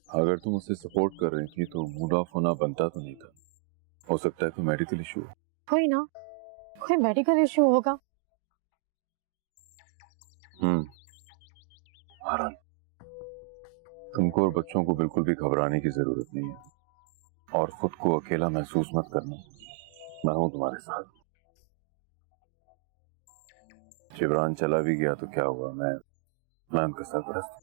अगर तुम उससे सपोर्ट कर रही थी तो मूड ऑफ होना बनता तो नहीं था। हो सकता है कोई मेडिकल इशू। कोई ना, कोई मेडिकल इशू होगा। हारान, तुमको और बच्चों को बिल्कुल भी घबराने की जरूरत नहीं है और खुद को अकेला महसूस मत करना। मैं हूं तुम्हारे साथ। जिब्रान चला भी गया तो क्या हुआ, मैं उनका सरपरस्त।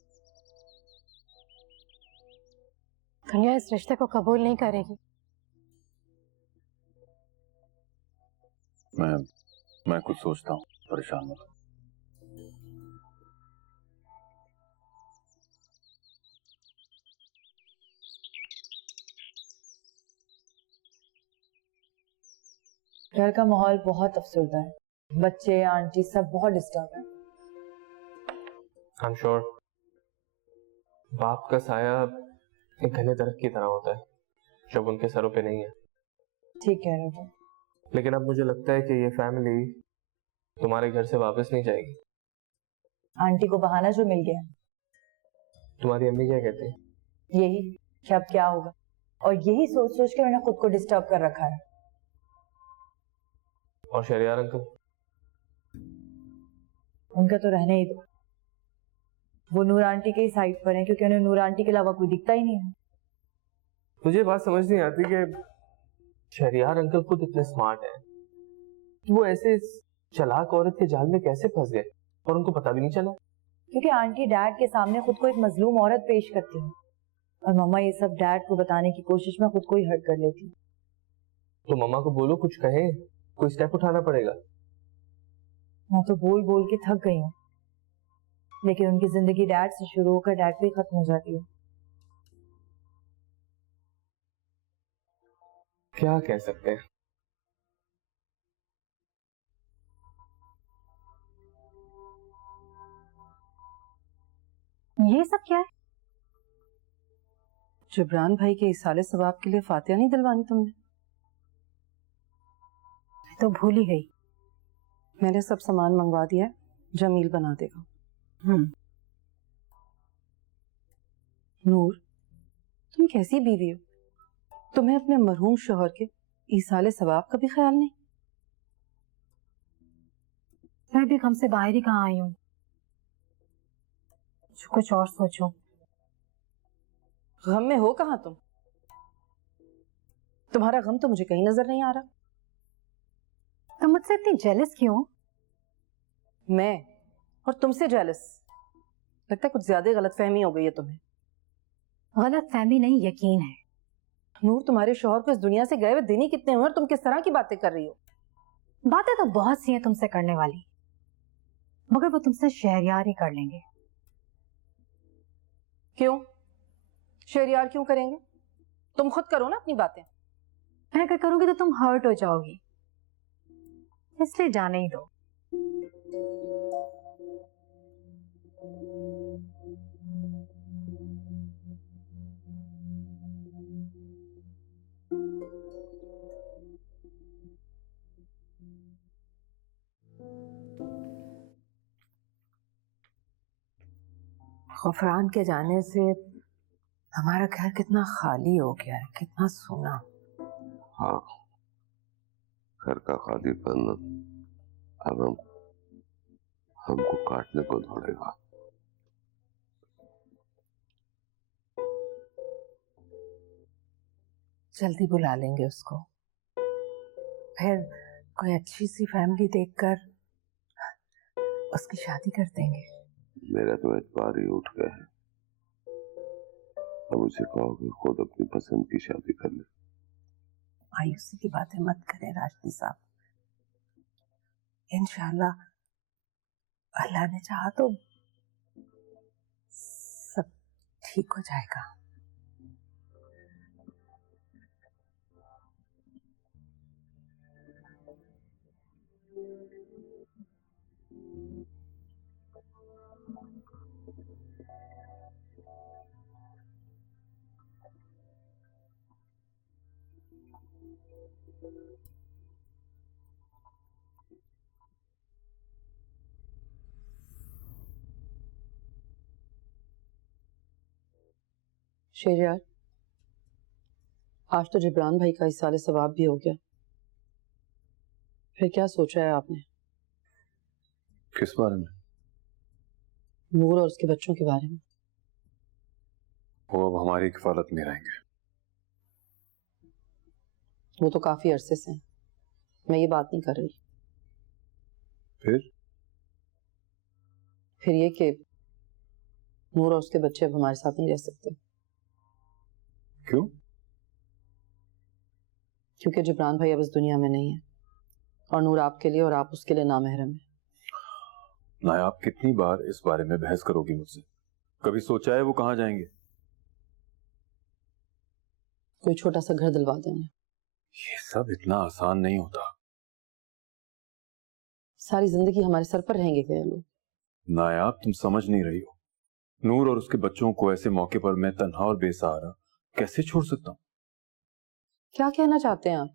दुनिया इस रिश्ते को कबूल नहीं करेगी। मैं कुछ सोचता हूँ, परेशान मत हो। घर का माहौल बहुत अफसरदा है, बच्चे आंटी सब बहुत डिस्टर्ब है। आई एम श्योर बाप का साया एक घने दरख्त की तरह होता है जब उनके सरों पे नहीं है। ठीक कह रहे हो। लेकिन अब मुझे लगता है कि ये फैमिली तुम्हारे घर से वापस नहीं जाएगी। आंटी को बहाना जो मिल गया। तुम्हारी अम्मी क्या कहती है? यही कि अब क्या होगा, और यही सोच सोच के मैंने खुद को डिस्टर्ब कर रखा है। और शहरियार अंकल? उनका तो रहने ही दो, वो नूर आंटी के ही साइड पर है क्योंकि उन्हें नूर आंटी के अलावा कोई दिखता ही नहीं है। मुझे बात समझ नहीं आती कि शहरियार अंकल खुद इतने स्मार्ट हैं, वो ऐसे चालाक औरत के जाल में कैसे फंस गए और उनको पता भी नहीं चला? क्योंकि आंटी डैड के सामने खुद को एक मजलूम औरत पेश करती है और मम्मा ये सब डैड को बताने की कोशिश में खुद को ही हर्ट कर लेती। तो मम्मा को बोलो, कुछ कहे, कोई स्टेप उठाना पड़ेगा। मैं तो बोल बोल के थक गई हूँ, लेकिन उनकी जिंदगी डैड से शुरू होकर डैड पे खत्म हो जाती है। क्या कह सकते हैं? ये सब क्या है? जिब्रान भाई के इसाले सवाब के लिए फातिहा नहीं दिलवानी तुमने? मैं तो भूल ही गई। मैंने सब सामान मंगवा दिया है, जमील बना देगा। नूर, तुम कैसी बीवी हो? तुम्हें अपने मरहूम शोहर के इसाले सवाब का भी ख्याल नहीं? मैं भी गम से बाहर ही कहाँ आई हूँ, कुछ और सोचो। गम में हो कहाँ तुम? तुम्हारा गम तो मुझे कहीं नजर नहीं आ रहा। तुम मुझसे इतनी जेलस क्यों? मैं और तुमसे जेलस? लगता है कुछ ज्यादा गलतफहमी हो गई है तुम्हें। गलतफहमी नहीं, यकीन है। नूर, तुम्हारे शौहर को इस दुनिया से गए हुए दिन ही कितने हुए और तुम किस तरह की बातें कर रही हो? बातें तो बहुत सी हैं तुमसे करने वाली, मगर वो तुमसे शहरयार ही कर लेंगे। क्यों? शहरयार क्यों करेंगे? तुम खुद करो ना अपनी बातें। मैं अगर करूंगी तो तुम हर्ट हो जाओगी, इसलिए जाने ही दो। गफरान के जाने से हमारा घर कितना खाली हो गया है, कितना सूना। हाँ, घर का खालीपन अब हमको काटने को दौड़ेगा। जल्दी बुला लेंगे उसको, फिर कोई अच्छी सी फैमिली देखकर उसकी शादी कर देंगे। मेरा तो एतबार ही उठ गया है। अब उसे कहो कि खुद अपनी पसंद की शादी कर ले। मायूसी की बातें मत करें राशदी साहब, इंशाल्लाह अल्लाह ने चाहा तो सब ठीक हो जाएगा। शहरयार, आज तो जिब्रान भाई का इसाले सवाब भी हो गया, फिर क्या सोचा है आपने? किस बारे में? नूर और उसके बच्चों के बारे में। वो अब हमारी किफालत में रहेंगे। वो तो काफी अरसे से हैं। मैं ये बात नहीं कर रही। फिर ये कि नूर और उसके बच्चे अब हमारे साथ नहीं रह सकते। क्यों? क्योंकि जिब्रान भाई अब इस दुनिया में नहीं है और नूर आपके लिए और आप उसके लिए नामहरम है। नायाब, कितनी बार इस बारे में बहस करोगी मुझसे? कभी सोचा है वो कहाँ जाएंगे? कोई छोटा सा घर दिलवा दें उन्हें। ये सब इतना आसान नहीं होता। सारी जिंदगी हमारे सर पर रहेंगे क्या लोग? नायाब, तुम समझ नहीं रही हो। नूर और उसके बच्चों को ऐसे मौके पर मैं तन्हा और बेसहारा कैसे छोड़ सकता हूँ? क्या कहना चाहते हैं आप?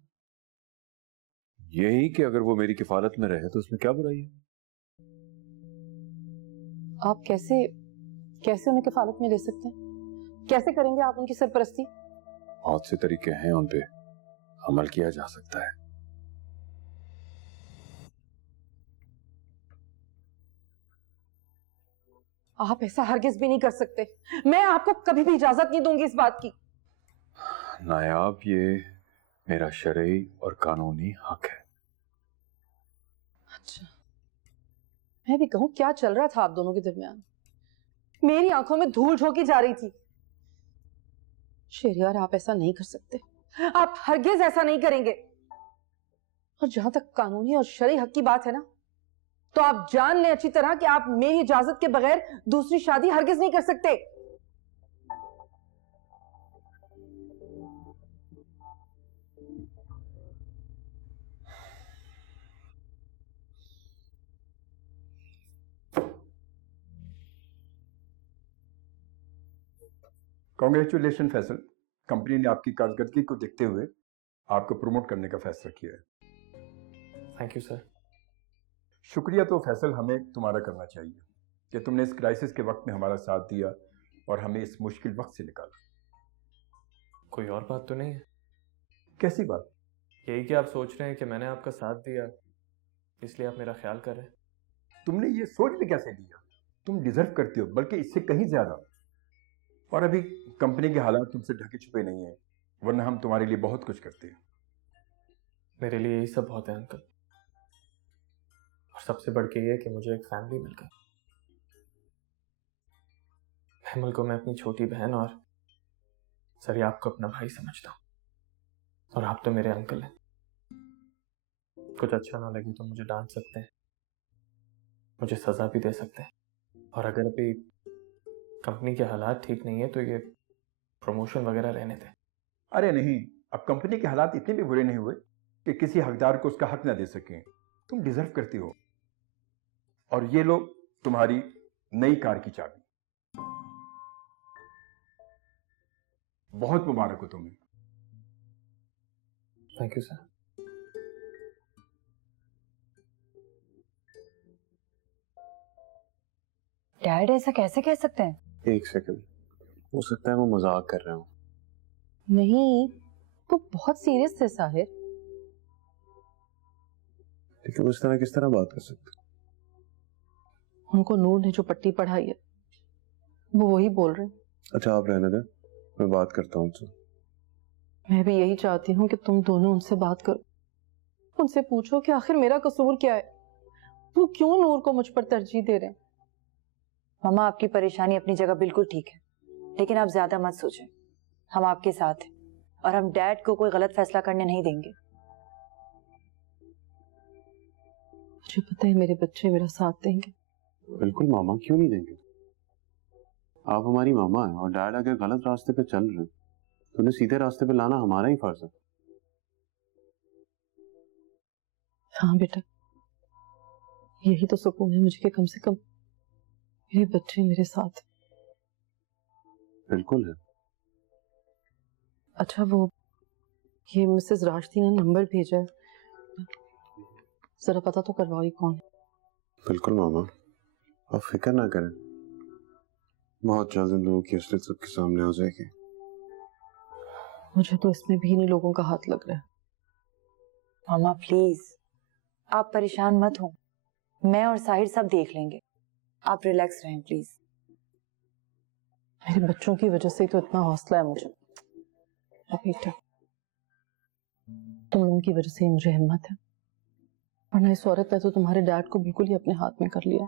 यही कि अगर वो मेरी किफालत में रहे तो उसमें क्या बुराई है? आप कैसे कैसे उन्हें किफालत में ले सकते हैं? कैसे करेंगे आप उनकी सरपरस्ती? बहुत से तरीके हैं, उन पे अमल किया जा सकता है। आप ऐसा हरगिज भी नहीं कर सकते। मैं आपको कभी भी इजाजत नहीं दूंगी इस बात की। नायाब, ये मेरा शरई और कानूनी हक है। अच्छा, मैं भी कहूं क्या चल रहा था आप दोनों के दरमियान? मेरी आंखों में धूल झोंकी जा रही थी। शेरियार, आप ऐसा नहीं कर सकते। आप हरगिज ऐसा नहीं करेंगे। और जहां तक कानूनी और शरई हक की बात है ना, तो आप जान लें अच्छी तरह कि आप मेरी इजाजत के बगैर दूसरी शादी हरगिज नहीं कर सकते। कॉन्ग्रेचुलेशन फैसल, कंपनी ने आपकी कारकर्दगी को देखते हुए आपको प्रमोट करने का फैसला किया है। Thank you sir. शुक्रिया तो फैसल हमें तुम्हारा करना चाहिए कि तुमने इस क्राइसिस के वक्त में हमारा साथ दिया और हमें इस मुश्किल वक्त से निकाला। कोई और बात तो नहीं है? कैसी बात? यही कि आप सोच रहे हैं कि मैंने आपका साथ दिया इसलिए आप मेरा ख्याल कर रहे हैं। तुमने ये सोच भी कैसे लिया? तुम डिजर्व करते हो, बल्कि इससे कहीं ज्यादा। और अभी कंपनी के हालात तुमसे ढके छुपे नहीं है, वरना हम तुम्हारे लिए बहुत कुछ करते हैं। मेरे लिए यही सब बहुत है अंकल, और सबसे बढ़ के ये कि मुझे एक फैमिली मिल गई। महमल को मैं अपनी छोटी बहन और सरियाब को अपना भाई समझता हूँ, और आप तो मेरे अंकल हैं। कुछ अच्छा ना लगे तो मुझे डांट सकते हैं, मुझे सजा भी दे सकते हैं, और अगर अभी कंपनी के हालात ठीक नहीं है तो ये प्रमोशन वगैरह रहने दें। अरे नहीं, अब कंपनी के हालात इतने भी बुरे नहीं हुए कि किसी हकदार को उसका हक ना दे सकें। तुम डिजर्व करती हो। और ये लो तुम्हारी नई कार की चाबी। बहुत मुबारक हो तुम्हें। Thank you sir. डैड ऐसा कैसे कह सकते हैं? एक सेकंड, हो सकता है वो मजाक कर रहे हो। नहीं, वो बहुत सीरियस थे साहिर। लेकिन उस तरह किस तरह बात कर सकते? उनको नूर ने जो पट्टी पढ़ाई है वो वही बोल रहे हैं। अच्छा, आप रहने दें, मैं बात करता हूँ उनसे। मैं भी यही चाहती हूँ कि तुम दोनों उनसे बात करो, उनसे पूछो कि आखिर मेरा कसूर क्या है, वो क्यों नूर को मुझ पर तरजीह दे रहे हैं। मामा, आपकी परेशानी अपनी जगह बिल्कुल ठीक है, लेकिन आप ज्यादा मत सोचें। हम आपके साथ हैं और हम डैड को कोई गलत फैसला करने नहीं देंगे। मुझे पता है मेरे बच्चे मेरा साथ देंगे। बिल्कुल मामा, क्यों नहीं देंगे? आप हमारी मामा हैं और डैड अगर गलत रास्ते पे चल रहे हैं तो उन्हें सीधे रास्ते पे लाना हमारा ही फर्ज है। हाँ बेटा, यही तो सुकून है मुझे कि कम से कम मेरे बच्चे मेरे साथ। बिल्कुल है। अच्छा, वो ये मिसेस राशदी ने नंबर भेजा है, जरा पता तो करवाओ ये कौन है। बिल्कुल मामा, आप फिक्र ना करें, बहुत जल्द इन लोगों की असलियत सबके सामने आ जाएगी। मुझे तो इसमें भी नहीं लोगों का हाथ लग रहा है। मामा प्लीज, आप परेशान मत हो, मैं और साहिर सब देख लेंगे। आप रिलैक्स रहें प्लीज। मेरे बच्चों की वजह से ही तो इतना हौसला है मुझे। बेटा, तुम लोगों की वजह से ही मुझे हिम्मत है, वरना इस औरत ने तो तुम्हारे डैड को बिल्कुल ही अपने हाथ में कर लिया।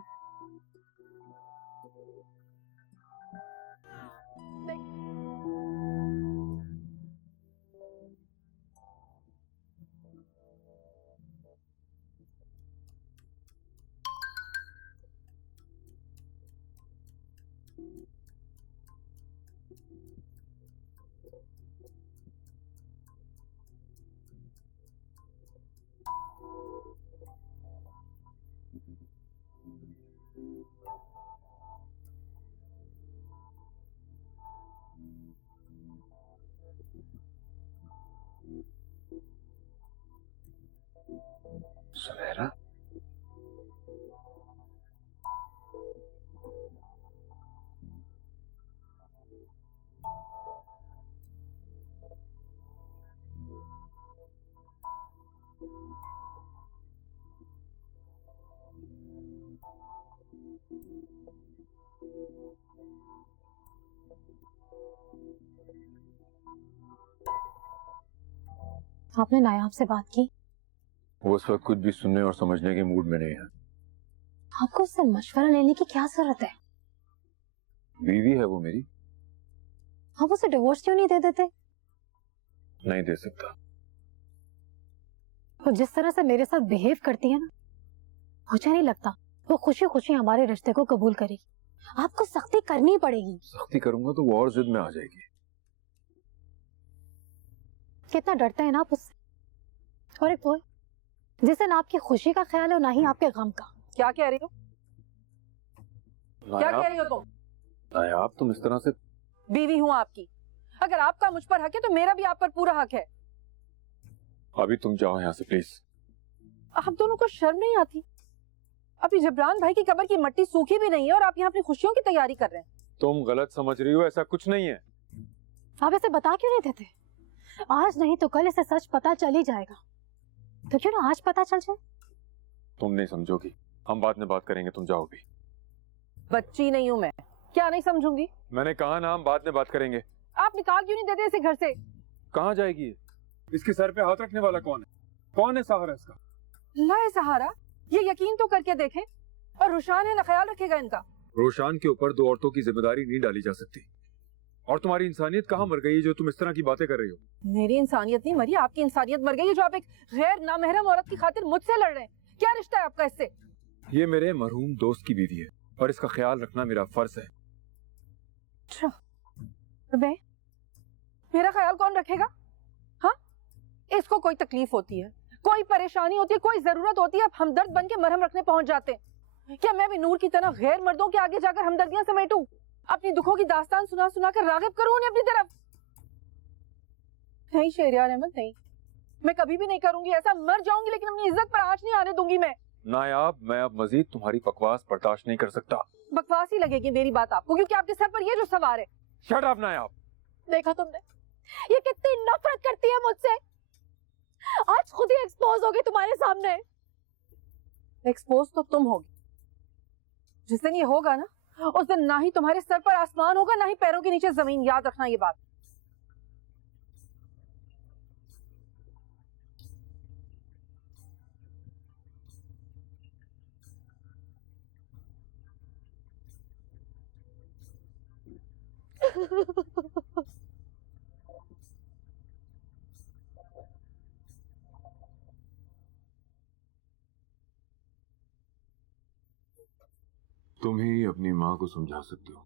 सुनहरा, आपने नायाब से बात की? वो इस वक्त कुछ भी सुनने और समझने के मूड में नहीं है। आपको उससे मशवरा लेने की क्या जरूरत है? बीवी है वो मेरी। आप उसे डिवोर्स क्यों नहीं दे देते? नहीं दे सकता। वो जिस तरह से मेरे साथ बिहेव करती है ना, मुझे नहीं लगता वो खुशी खुशी हमारे रिश्ते को कबूल करेगी। आपको सख्ती करनी पड़ेगी। सख्ती करूंगा तो वो और जिद में आ जाएगी। कितना डरते हैं ना आप उससे। और एक वो जिसे ना आपकी खुशी का ख्याल है और ना ही आपके गम का। क्या कह रही हो? क्या कह रही हो तुम? नायाब, तुम इस तरह से। बीवी हूँ आपकी, अगर आपका मुझ पर हक है तो मेरा भी आप पर पूरा हक है। अभी तुम जाओ यहाँ से प्लीज। आप दोनों को शर्म नहीं आती? अभी जबरान भाई की कब्र की मट्टी सूखी भी नहीं है और आप यहाँ अपनी खुशियों की तैयारी कर रहे हैं। तुम गलत समझ रही हो, ऐसा कुछ नहीं है। आप इसे बता क्यों नहीं देते? आज नहीं तो कल इसे सच पता चल ही जाएगा। तो क्यों ना आज पता चल जाए? तुम नहीं समझोगी, हम बाद में बात करेंगे, तुम जाओ भी। बच्ची नहीं हूँ मैं, क्या नहीं समझूंगी? मैंने कहा ना हम बाद में बात करेंगे। आप निकाल क्यों नहीं देते इसे घर से? कहाँ जाएगी? इसके सर पे हाथ रखने वाला कौन है? कौन है सहारा इसका? अल्लाह है सहारा, ये यकीन तो करके देखें। और रुशान है ना, ख्याल रखेगा इनका। रोशान के ऊपर दो औरतों की जिम्मेदारी नहीं डाली जा सकती। और तुम्हारी इंसानियत कहाँ मर गई है जो तुम इस तरह की बातें कर रही हो? मेरी इंसानियत नहीं मरी, आपकी इंसानियत मर गई है जो आप एक गैर नामहरम औरत की खातिर मुझसे लड़ रहे हैं। क्या रिश्ता है आपका इससे? ये मेरे मरहूम दोस्त की बीवी है और इसका ख्याल रखना मेरा फर्ज है। अच्छा, मेरा ख्याल कौन रखेगा? हाँ, इसको कोई तकलीफ होती है, कोई परेशानी होती है, कोई जरूरत होती है, आप हमदर्द बन के मरहम रखने पहुंच जाते हैं। क्या मैं भी नूर की तरह गैर मर्दों के आगे जाकर हमदर्दियां समेटूं, अपनी दुखों की दास्तान सुना सुना कर रागिब करूं उन्हें अपनी तरफ? नहीं शहरियार अहमद, नहीं, मैं कभी भी नहीं करूंगी ऐसा। मर जाऊंगी लेकिन अपनी इज्जत पर आंच नहीं आने दूंगी मैं। नायाब, मैं अब मजीद तुम्हारी बकवास बर्दाश्त नहीं कर सकता। बकवास ही लगेगी मेरी बात आपको, क्योंकि आपके सर पर ये जो सवार है। शट अप नायाब। देखा तुमने ये कितनी नफरत करती है मुझसे। आज खुद ही एक्सपोज होगी तुम्हारे सामने। एक्सपोज तो तुम होगी। जिस दिन ये होगा ना, उस दिन ना ही तुम्हारे सर पर आसमान होगा, ना ही पैरों के नीचे जमीन। याद रखना ये बात। तुम ही अपनी माँ को समझा सकते हो।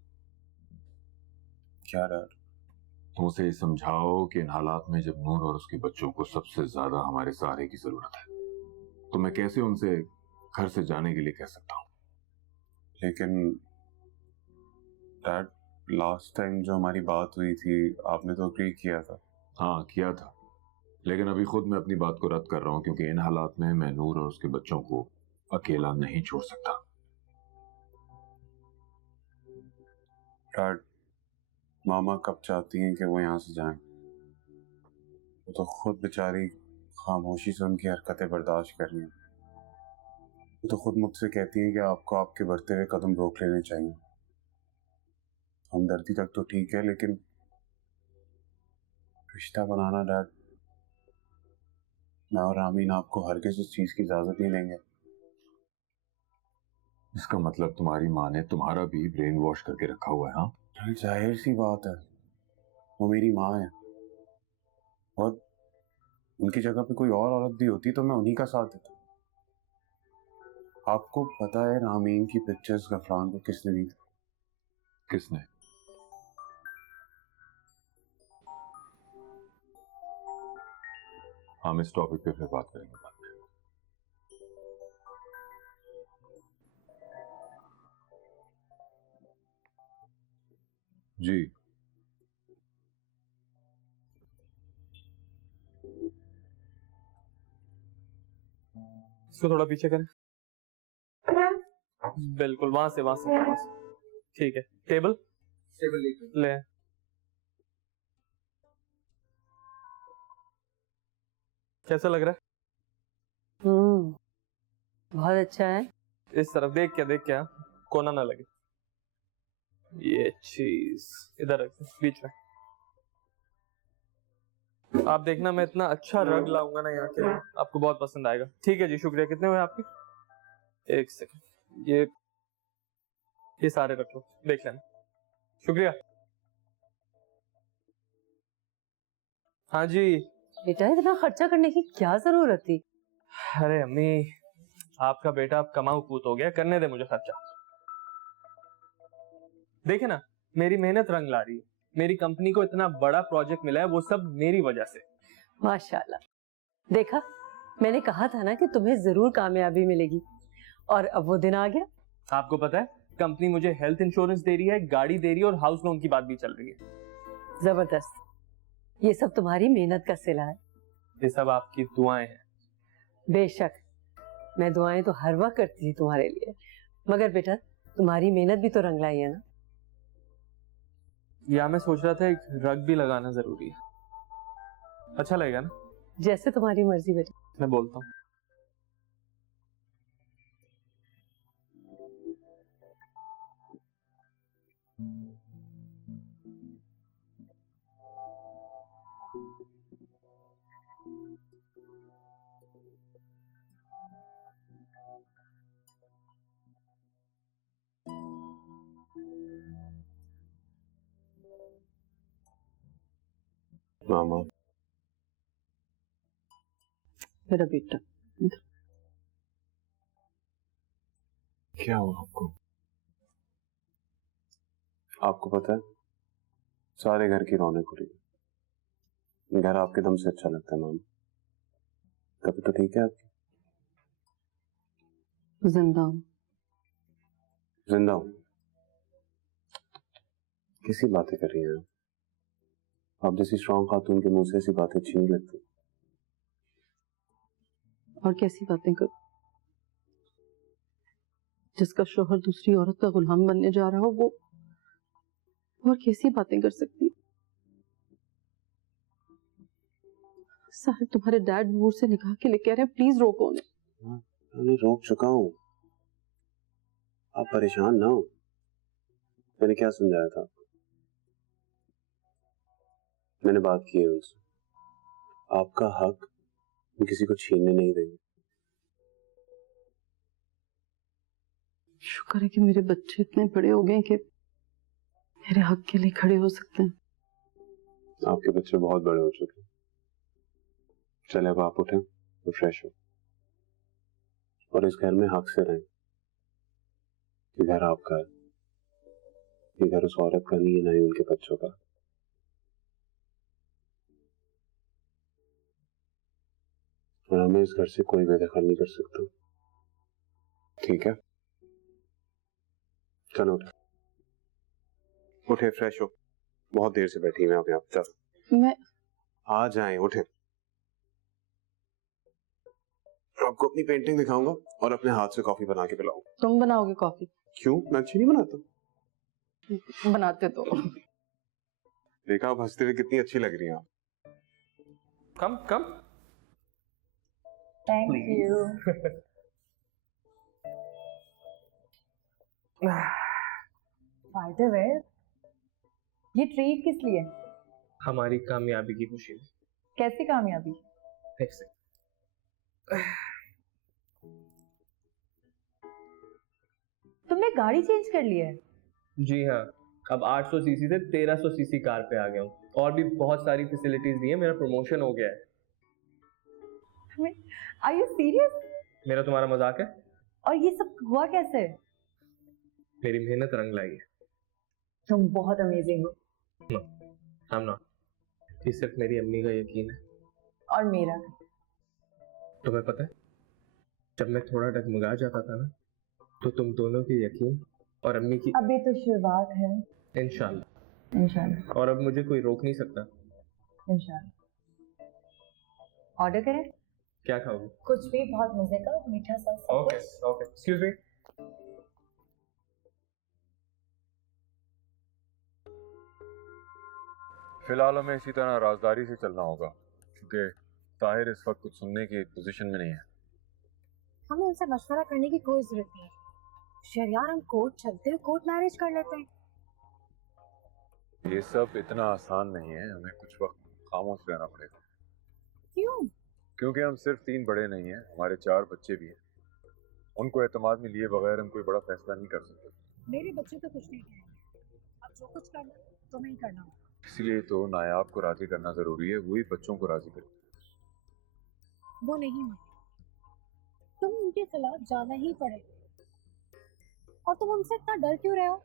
क्या डैड? तुम उसे समझाओ कि इन हालात में जब नूर और उसके बच्चों को सबसे ज्यादा हमारे सहारे की जरूरत है, तो मैं कैसे उनसे घर से जाने के लिए कह सकता हूँ? लेकिन डैड, लास्ट टाइम जो हमारी बात हुई थी आपने तो अग्री किया था। हाँ किया था, लेकिन अभी खुद मैं अपनी बात को रद्द कर रहा हूँ, क्योंकि इन हालात में मैं नूर और उसके बच्चों को अकेला नहीं छोड़ सकता। डैड, मामा कब चाहती हैं कि वो यहाँ से जाएं? वो तो खुद बेचारी खामोशी से उनकी हरकतें बर्दाश्त कर रही हैं। वो तो खुद मुझसे कहती हैं कि आपको आपके बढ़ते हुए कदम रोक लेने चाहिए। हमदर्दी तक तो ठीक है, लेकिन रिश्ता बनाना डैड, मैं और रामीन आपको हरगिज़ इस चीज की इजाजत नहीं देंगे। इसका मतलब तुम्हारी माँ ने तुम्हारा भी ब्रेन वॉश करके रखा हुआ है? हाँ, जाहिर सी बात है, वो मेरी माँ है, और उनकी जगह पे कोई और औरत भी होती तो मैं उन्हीं का साथ देता। आपको पता है रामीन की पिक्चर्स गफरान को किसने दी थी? किसने? हम इस टॉपिक पे फिर बात करेंगे बाद में। जी, इसको थोड़ा पीछे करें। बिल्कुल, वहां से वहां से। ठीक है, टेबल ले। कैसा लग रहा है? बहुत अच्छा है। इस तरफ देख क्या कोना ना लगे। ये चीज इधर रख बीच में। आप देखना, मैं इतना अच्छा रग लाऊंगा ना यहाँ के, आपको बहुत पसंद आएगा। ठीक है जी, शुक्रिया। कितने हुए आपके? एक सेकंड, ये सारे रख लो, देख लेना। शुक्रिया। हाँ जी। बेटा इतना खर्चा करने की क्या जरूरत थी? अरे अम्मी, आपका बेटा अब कमाऊ पूत हो गया, करने दे मुझे खर्चा। देखे ना, मेरी मेहनत रंग ला रही है। मेरी कंपनी को इतना बड़ा प्रोजेक्ट मिला है, वो सब मेरी वजह से। माशाल्लाह, देखा, मैंने कहा था ना कि तुम्हें जरूर कामयाबी मिलेगी, और अब वो दिन आ गया। आपको पता है, कंपनी मुझे हेल्थ इंश्योरेंस दे रही है, गाड़ी दे रही है, और हाउस लोन की बात भी चल रही है। जबरदस्त। ये सब तुम्हारी मेहनत का सिला है। ये सब आपकी दुआएं हैं। बेशक, मैं दुआएं तो हर वक्त करती थी तुम्हारे लिए, मगर बेटा तुम्हारी मेहनत भी तो रंग लाई है ना। या मैं सोच रहा था एक रग भी लगाना जरूरी है। अच्छा लगेगा ना? जैसे तुम्हारी मर्जी बेटा। मैं बोलता हूँ। मामा, मेरा बेटा। क्या हुआ आपको? आपको पता है, सारे घर की रौनक हो रही है। घर आपके दम से अच्छा लगता है मामा। तभी तो ठीक है आपकी। जिंदा हूँ। जिंदा हूँ? कैसी बातें कर रही हैं आप? आप जैसी स्ट्रॉन्ग खातून के मुंह से ऐसी बातें अच्छी नहीं लगती। और कैसी बातें करूं? जिसका शोहर दूसरी औरत का गुलाम बनने जा रहा हो, वो और कैसी बातें कर सकती? साहब, तुम्हारे डैड नूर से निकाह के लिए कह रहे हैं, प्लीज रोको उन्हें। मैं रोक चुका हूँ, आप परेशान ना हो। मैंने क्या समझाया था? मैंने बात की है उनसे, आपका हक हम किसी को छीनने नहीं देंगे। शुक्र है कि मेरे बच्चे इतने बड़े हो गए कि मेरे हक के लिए खड़े हो सकते हैं। आपके बच्चे बहुत बड़े हो चुके हैं। चले अब आप उठें तो फ्रेश हो, और इस घर में हक से रहें। ये घर आपका है, ये घर उस औरत का नहीं है, ना ही उनके बच्चों का। और हमें इस घर से कोई बेदखल नहीं कर सकता, ठीक है? चलो उठे, उठे, फ्रेश हो। बहुत देर से बैठी हैं आप यहाँ। चलो मैं आ जाएं, उठे। आपको अपनी पेंटिंग दिखाऊंगा और अपने हाथ से कॉफी बना के पिलाऊंगा। तुम बनाओगे कॉफी? क्यों, मैं अच्छी नहीं बनाता? बनाते तो। देखा, आप हंसते हुए कितनी अच्छी लग रही हैं आप। कम कम। Thank you. By the way, ये ट्रीट किस लिए? हमारी कामयाबी की खुशी में। कैसी कामयाबी? एक सेकंड। तुमने गाड़ी चेंज कर ली है? जी हाँ, अब 800 सीसी से 1300 सीसी कार पे आ गया हूँ और भी बहुत सारी फैसिलिटीज दी है। मेरा प्रमोशन हो गया है। Are you serious? मेरा तुम्हारा मजाक है? और ये सब हुआ कैसे? मेरी मेहनत रंग लाई है। तुम बहुत अमेजिंग हो। No, I am not. ये सिर्फ मेरी अम्मी का यकीन है। और मेरा। तुम्हें पता है, जब मैं थोड़ा डगमगा जाता था ना, तो तुम दोनों की यकीन और अम्मी की अभी तो शुरुआत है। इंशाल्लाह। इंशाल्लाह। और अब मुझे कोई रोक नहीं सकता। इंशाल्लाह। ऑर्डर करें? क्या खाओगे? कुछ भी, बहुत मजे का मीठा सा। Okay okay, excuse me. फिलहाल हमें इसी तरह राजदारी से चलना होगा, क्योंकि ताहिर इस वक्त कुछ सुनने की पोजीशन में नहीं है। हमें उनसे मशवरा करने की कोई जरूरत नहीं है। शहरियार, हम कोर्ट चलते हैं, कोर्ट मैरिज कर लेते हैं। ये सब इतना आसान नहीं है, हमें कुछ वक्त खामोश रहना पड़ेगा। क्यों? क्योंकि हम सिर्फ 3 बड़े नहीं हैं, हमारे 4 बच्चे भी हैं। उनको एतमाद में लिए बगैर हम कोई बड़ा फैसला नहीं कर सकते। मेरे बच्चे तो कुछ नहीं कहेंगे। अब जो कुछ करना तुम्हें ही करना होगा। इसलिए तो नायाब को राजी करना जरूरी है, वही बच्चों को राजी करे। वो नहीं माने, तुम उनके खिलाफ जाना ही पड़ेगा। और तुम उनसे इतना डर क्यों रहे हो?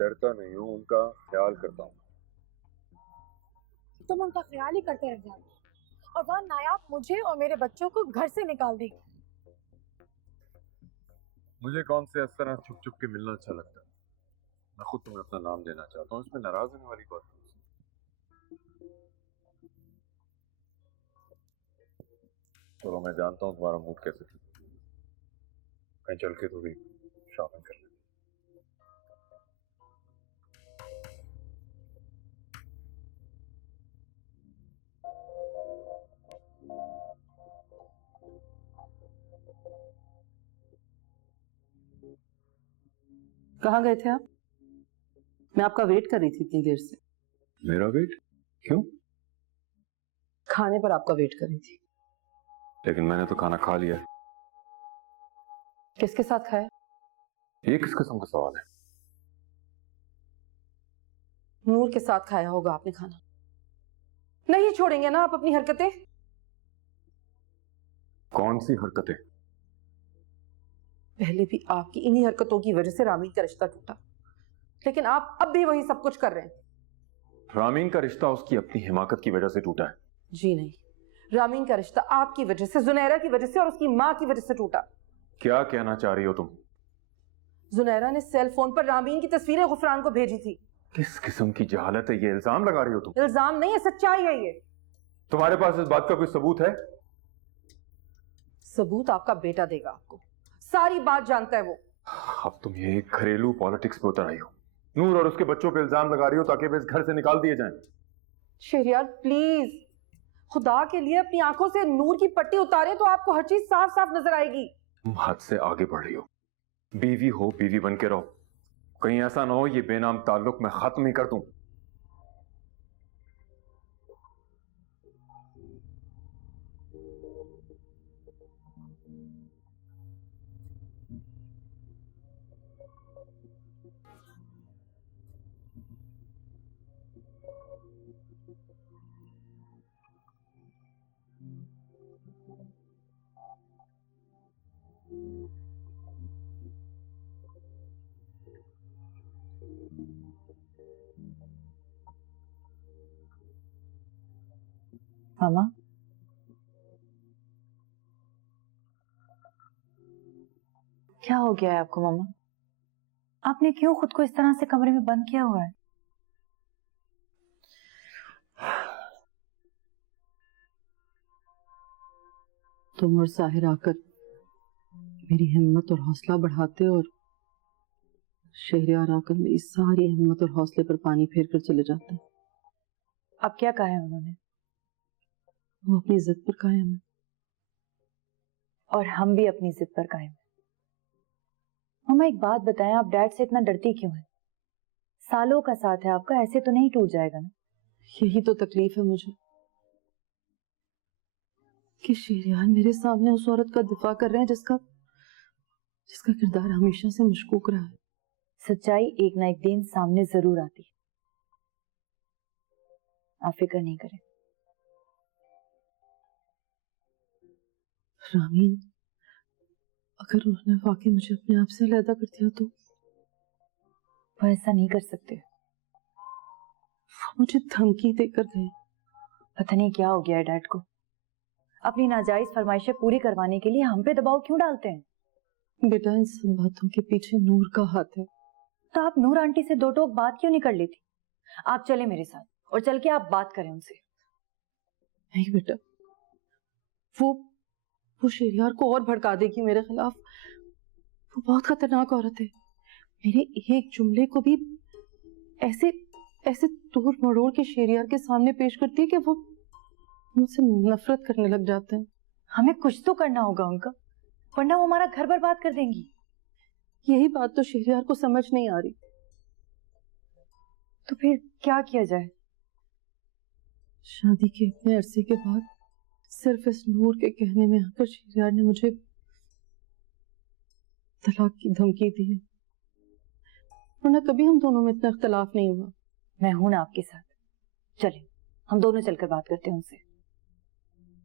डरता नहीं हूँ, उनका ख्याल करता हूँ। तुम उनका ख्याल ही करते रह जाओगे और वहाँ नायाब मुझे और मेरे बच्चों को घर से निकाल देगी। मुझे कौन से इस तरह छुप छुप के मिलना अच्छा लगता है। मैं खुद तुम्हें अपना नाम देना चाहता हूँ, इसमें नाराज होने वाली बात नहीं। चलो, मैं जानता हूँ तुम्हारा मूड कैसे था। कहीं चल के थोड़ी शॉपिंग कर ले। कहाँ गए थे आप? मैं आपका वेट कर रही थी इतनी देर से। मेरा वेट? क्यों? खाने पर आपका वेट कर रही थी। लेकिन मैंने तो खाना खा लिया। किसके साथ खाया? ये किस किस्म का सवाल है? नूर के साथ खाया होगा आपने खाना। नहीं छोड़ेंगे ना आप अपनी हरकतें? कौन सी हरकतें? पहले भी आपकी इन्हीं हरकतों की वजह से रामीन का रिश्ता टूटा, लेकिन आप अब भी वही सब कुछ कर रहे हैं। रामीन का रिश्ता उसकी अपनी हिमाकत की वजह से टूटा है। जी नहीं, रामीन का रिश्ता आपकी वजह से, जुनैरा की वजह से और उसकी माँ की वजह से टूटा। क्या कहना चाह रही हो तुम? जुनैरा ने सेल फोन पर रामीन की तस्वीरें गुफरान को भेजी थी। किस किस्म की जहालत है ये? इल्जाम लगा रही हो तुम? इल्जाम नहीं है, सच्चाई है ये। तुम्हारे पास इस बात का कोई सबूत है? सबूत आपका बेटा देगा आपको, सारी बात जानता है वो। अब तुम ये घरेलू पॉलिटिक्स पे उतर आई हो। नूर और उसके बच्चों पे इल्जाम लगा रही हो ताकि वे इस घर से निकाल दिए जाएं। शहरियार प्लीज, खुदा के लिए अपनी आंखों से नूर की पट्टी उतारे तो आपको हर चीज साफ साफ नजर आएगी। तुम हद से आगे बढ़ रही हो। बीवी हो, बीवी बन के रहो। कहीं ऐसा ना हो ये बेनाम ताल्लुक मैं खत्म ही कर दूं। मामा, क्या हो गया है आपको मामा? आपने क्यों खुद को इस तरह से कमरे में बंद किया हुआ है? तुम और साहिर आकर मेरी हिम्मत और हौसला बढ़ाते और शहरियार आकर मेरी सारी हिम्मत और हौसले पर पानी फेर कर चले जाते हैं। अब क्या कहा है उन्होंने? वो अपनी जिद पर कायम है। और हम भी अपनी जिद पर कायम हैं। मामा एक बात बताएं, आप डैड से इतना डरती क्यों हैं? सालों का साथ है आपका, ऐसे तो नहीं टूट जाएगा ना। यही तो तकलीफ है मुझे कि शेरियान मेरे सामने उस औरत का दिफा कर रहे हैं जिसका जिसका किरदार हमेशा से मशकूक रहा है। सच्चाई एक ना एक दिन सामने जरूर आती है, आप फिक्र नहीं करें। रामीन, अगर उन्होंने वाकई मुझे अपने आप से अलग कर दिया तो? वो ऐसा नहीं कर सकते। वो मुझे धमकी देकर गए। पता नहीं क्या हो गया है डैड को, अपनी नाजायज फरमाइशें पूरी करवाने के लिए हम पे दबाव क्यों डालते हैं? बेटा, इन सब बातों के पीछे नूर का हाथ है। तो आप नूर आंटी से दो टोक बात क्यों नहीं कर लेती? आप चले मेरे साथ और चल के आप बात करें उनसे। नहीं बेटा, वो शेरियार को और भड़का देगी मेरे खिलाफ। वो बहुत खतरनाक औरत है। मेरे एक जुमले को भी ऐसे ऐसे तोड़ मरोड़ के शेरियार के सामने पेश करती है कि वो मुझसे नफरत करने लग जाते हैं। हमें कुछ तो करना होगा उनका, वरना वो हमारा घर बर्बाद कर देंगी। यही बात तो शेरियार को समझ नहीं आ रही। तो फिर क्या किया जाए? शादी के इतने अरसे के बाद सिर्फ इस नूर के कहने में आकर शेरियार ने मुझे तलाक की धमकी दी है, वरना कभी हम दोनों में इतना इख्तलाफ नहीं हुआ। मैं हूं ना आपके साथ, चले हम दोनों चलकर बात करते हैं उनसे।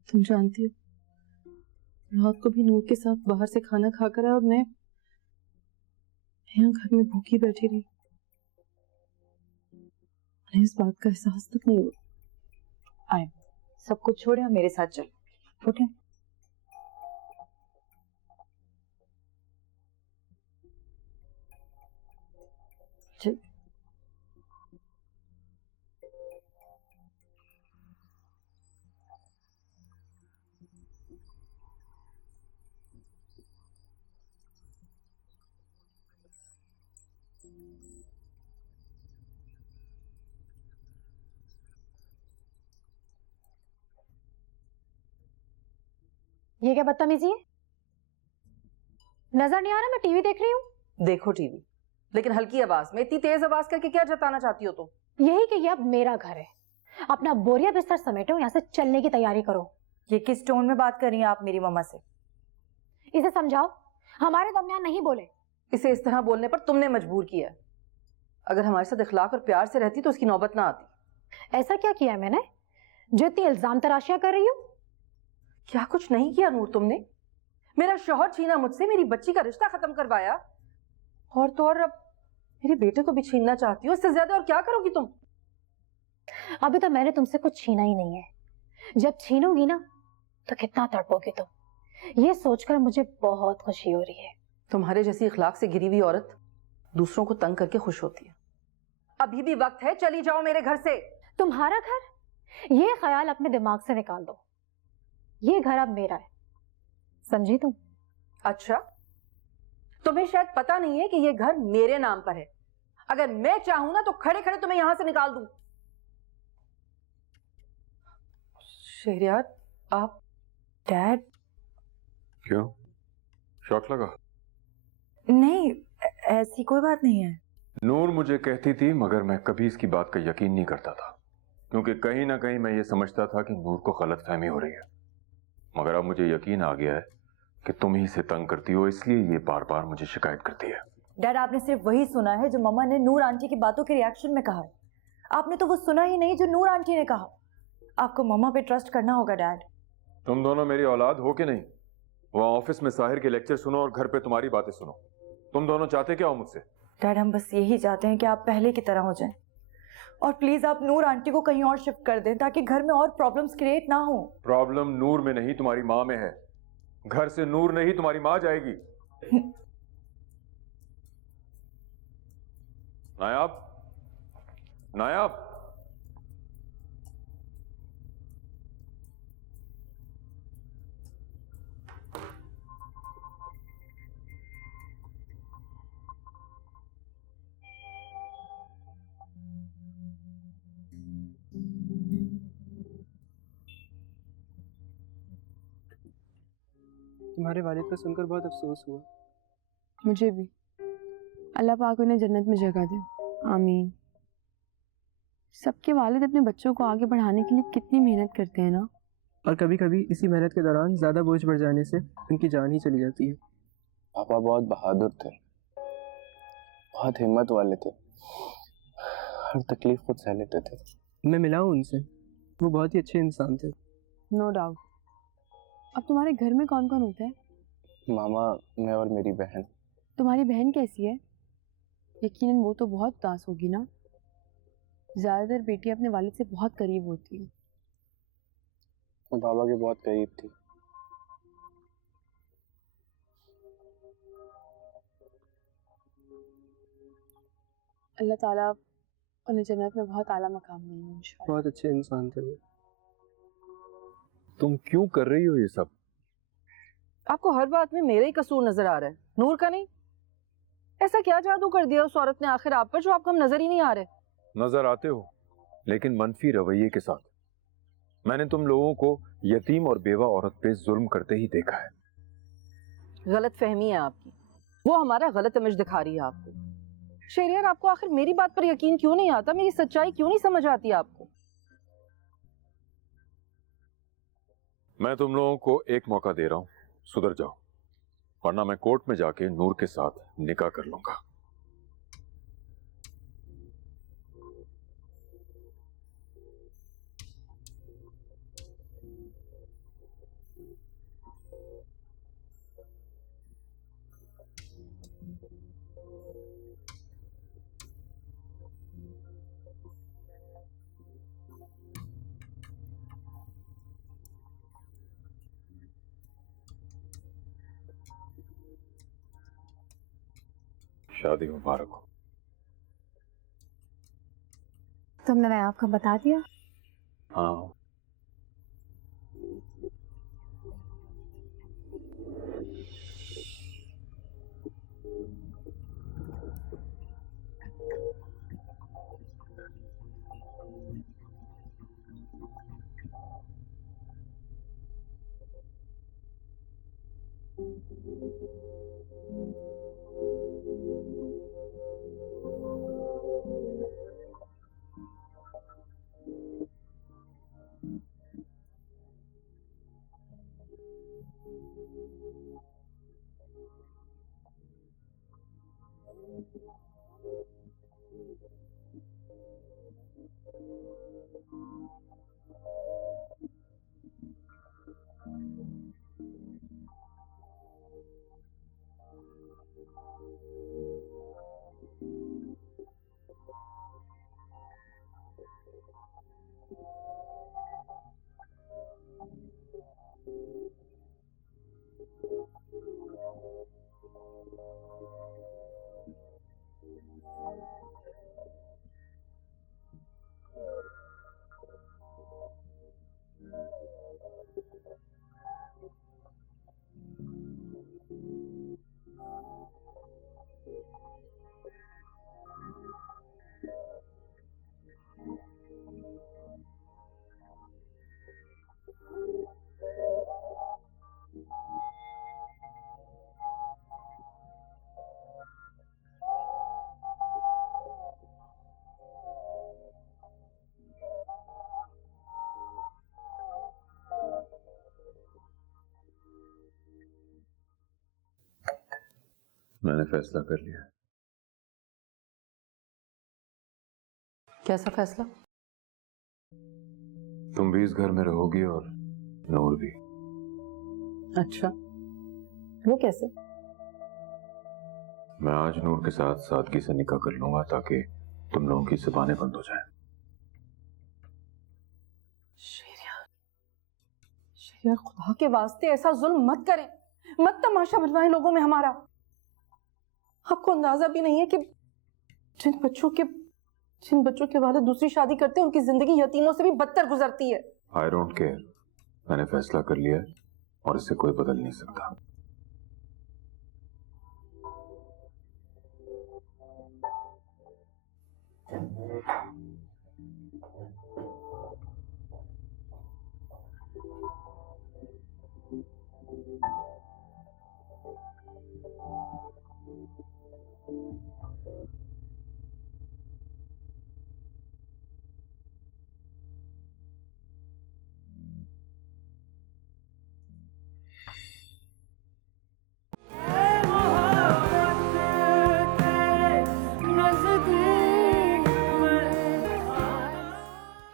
तुम जानती हो, रात को भी नूर के साथ बाहर से खाना खाकर आया और मैं यहाँ घर में भूखी बैठी रही। मुझे इस बात का एहसास तक नहीं हुआ। आए, सब कुछ छोड़े और मेरे साथ चलो। उठे। चल। ये क्या बदतमीजी है? नजर नहीं आ रहा मैं टीवी देख रही हूँ? देखो टीवी, लेकिन हल्की आवाज में। इतनी तेज आवाज करके क्या जताना चाहती हो तुम? यही कि ये अब मेरा घर है। अपना बोरिया बिस्तर समेटो, यहाँ से चलने की तैयारी करो। ये किस टोन में बात कर रही हैं आप मेरी मम्मा से? इसे समझाओ, हमारे दरमियान नहीं बोले। इसे इस तरह बोलने पर तुमने मजबूर किया। अगर हमारे साथ इखलाक और प्यार से रहती तो उसकी नौबत ना आती। ऐसा क्या किया मैंने जो इतनी इल्जाम तराशियां कर रही हूँ? क्या कुछ नहीं किया नूर तुमने? मेरा शौहर छीना मुझसे, मेरी बच्ची का रिश्ता खत्म करवाया, और तो और अब मेरे बेटे को भी छीनना चाहती हो। इससे ज्यादा और क्या करोगी तुम? अभी तो मैंने तुमसे कुछ छीना ही नहीं है। जब छीनूंगी ना तो कितना तड़पोगी तुम, ये सोचकर मुझे बहुत खुशी हो रही है। तुम्हारे जैसी इखलाक से गिरी हुई औरत दूसरों को तंग करके खुश होती है। अभी भी वक्त है, चली जाओ मेरे घर से। तुम्हारा घर? ये ख्याल अपने दिमाग से निकाल दो। ये घर अब मेरा है, समझी तुम? अच्छा, तुम्हें शायद पता नहीं है कि ये घर मेरे नाम पर है। अगर मैं चाहूं ना तो खड़े खड़े तुम्हें यहां से निकाल दूं। शहरियार, आप? डैड? क्यों, शौक लगा? नहीं, ऐसी कोई बात नहीं है। नूर मुझे कहती थी, मगर मैं कभी इसकी बात का यकीन नहीं करता था, क्योंकि कहीं ना कहीं मैं ये समझता था कि नूर को गलतफहमी हो रही है। मगर अब मुझे यकीन आ गया है कि तुम ही इसे तंग करती हो, इसलिए ये बार बार मुझे शिकायत करती है। डैड, आपने सिर्फ वही सुना है जो मम्मा ने नूर आंटी की बातों के रिएक्शन में कहा है। आपने तो वो सुना ही नहीं जो नूर आंटी ने कहा। आपको मम्मा पे ट्रस्ट करना होगा डैड। तुम दोनों मेरी औलाद हो कि नहीं? वहाँ ऑफिस में साहिर के लेक्चर सुनो और घर पे तुम्हारी बातें सुनो। तुम दोनों चाहते क्या हो मुझसे? डैड, हम बस यही चाहते हैं कि आप पहले की तरह हो जाएं। और प्लीज आप नूर आंटी को कहीं और शिफ्ट कर दें ताकि घर में और प्रॉब्लम्स क्रिएट ना हो। प्रॉब्लम नूर में नहीं, तुम्हारी माँ में है। घर से नूर नहीं, तुम्हारी माँ जाएगी। नायाब, नायाब, तुम्हारे वालिद का सुनकर बहुत अफसोस हुआ। मुझे भी। अल्लाह पाक उन्हें जन्नत में जगह दे। आमीन। सबके वालिद अपने बच्चों को आगे बढ़ाने के लिए कितनी मेहनत करते हैं ना। और कभी कभी इसी मेहनत के दौरान ज्यादा बोझ बढ़ जाने से उनकी जान ही चली जाती है। पापा बहुत बहादुर थे, बहुत हिम्मत वाले थे, हर तकलीफ खुद सह लेते थे। मैं मिला हूँ उनसे, वो बहुत ही अच्छे इंसान थे। No doubt. अब तुम्हारे घर में कौन कौन होता है? मामा, मैं और मेरी बहन। तुम्हारी बहन कैसी है? यकीनन वो तो बहुत उदास होगी ना। ज्यादातर बेटी अपने वालिद से बहुत करीब होती है। वो बाबा के बहुत करीब थी। अल्लाह ताला उन्हें जन्नत में बहुत आला मकाम देंगे इंशाअल्लाह। बहुत अच्छे इंसान थे वो। तुम क्यों कर रही हो ये सब? आपको हर बात में मेरा ही कसूर नजर आ रहा है, नूर का नहीं। ऐसा क्या जादू कर दिया उस औरत ने आखिर आप पर जो आपको हम नजर ही नहीं आ रहे? नजर आते हो, लेकिन मनफी रवैये के साथ। मैंने तुम लोगों को यतीम और बेवा औरत पे जुल्म करते ही देखा है। गलत फहमी है आपकी, वो हमारा गलत इमेज दिखा रही है आपको। शहरियार, आपको आखिर मेरी बात पर यकीन क्यों नहीं आता? मेरी सच्चाई क्यों नहीं समझ आती आपको? मैं तुम लोगों को एक मौका दे रहा हूं, सुधर जाओ, वरना मैं कोर्ट में जाके नूर के साथ निकाह कर लूंगा। शादी मुबारक हो। तुमने नया आपको बता दिया? हाँ, मैंने फैसला कर लिया। कैसा फैसला? तुम भी इस घर में रहोगी और नूर भी। अच्छा, वो कैसे? मैं आज नूर के साथ सादगी से निकाह कर लूंगा ताकि तुम लोगों की जुबानें बंद हो जाएं। शेरिया, खुदा के वास्ते ऐसा जुल्म मत करें, मत तमाशा बनवाएं लोगों में हमारा। आपको अंदाजा भी नहीं है कि जिन बच्चों के वालिद दूसरी शादी करते हैं उनकी जिंदगी यतीमों से भी बदतर गुजरती है। आई डोंट केयर, मैंने फैसला कर लिया है और इसे कोई बदल नहीं सकता।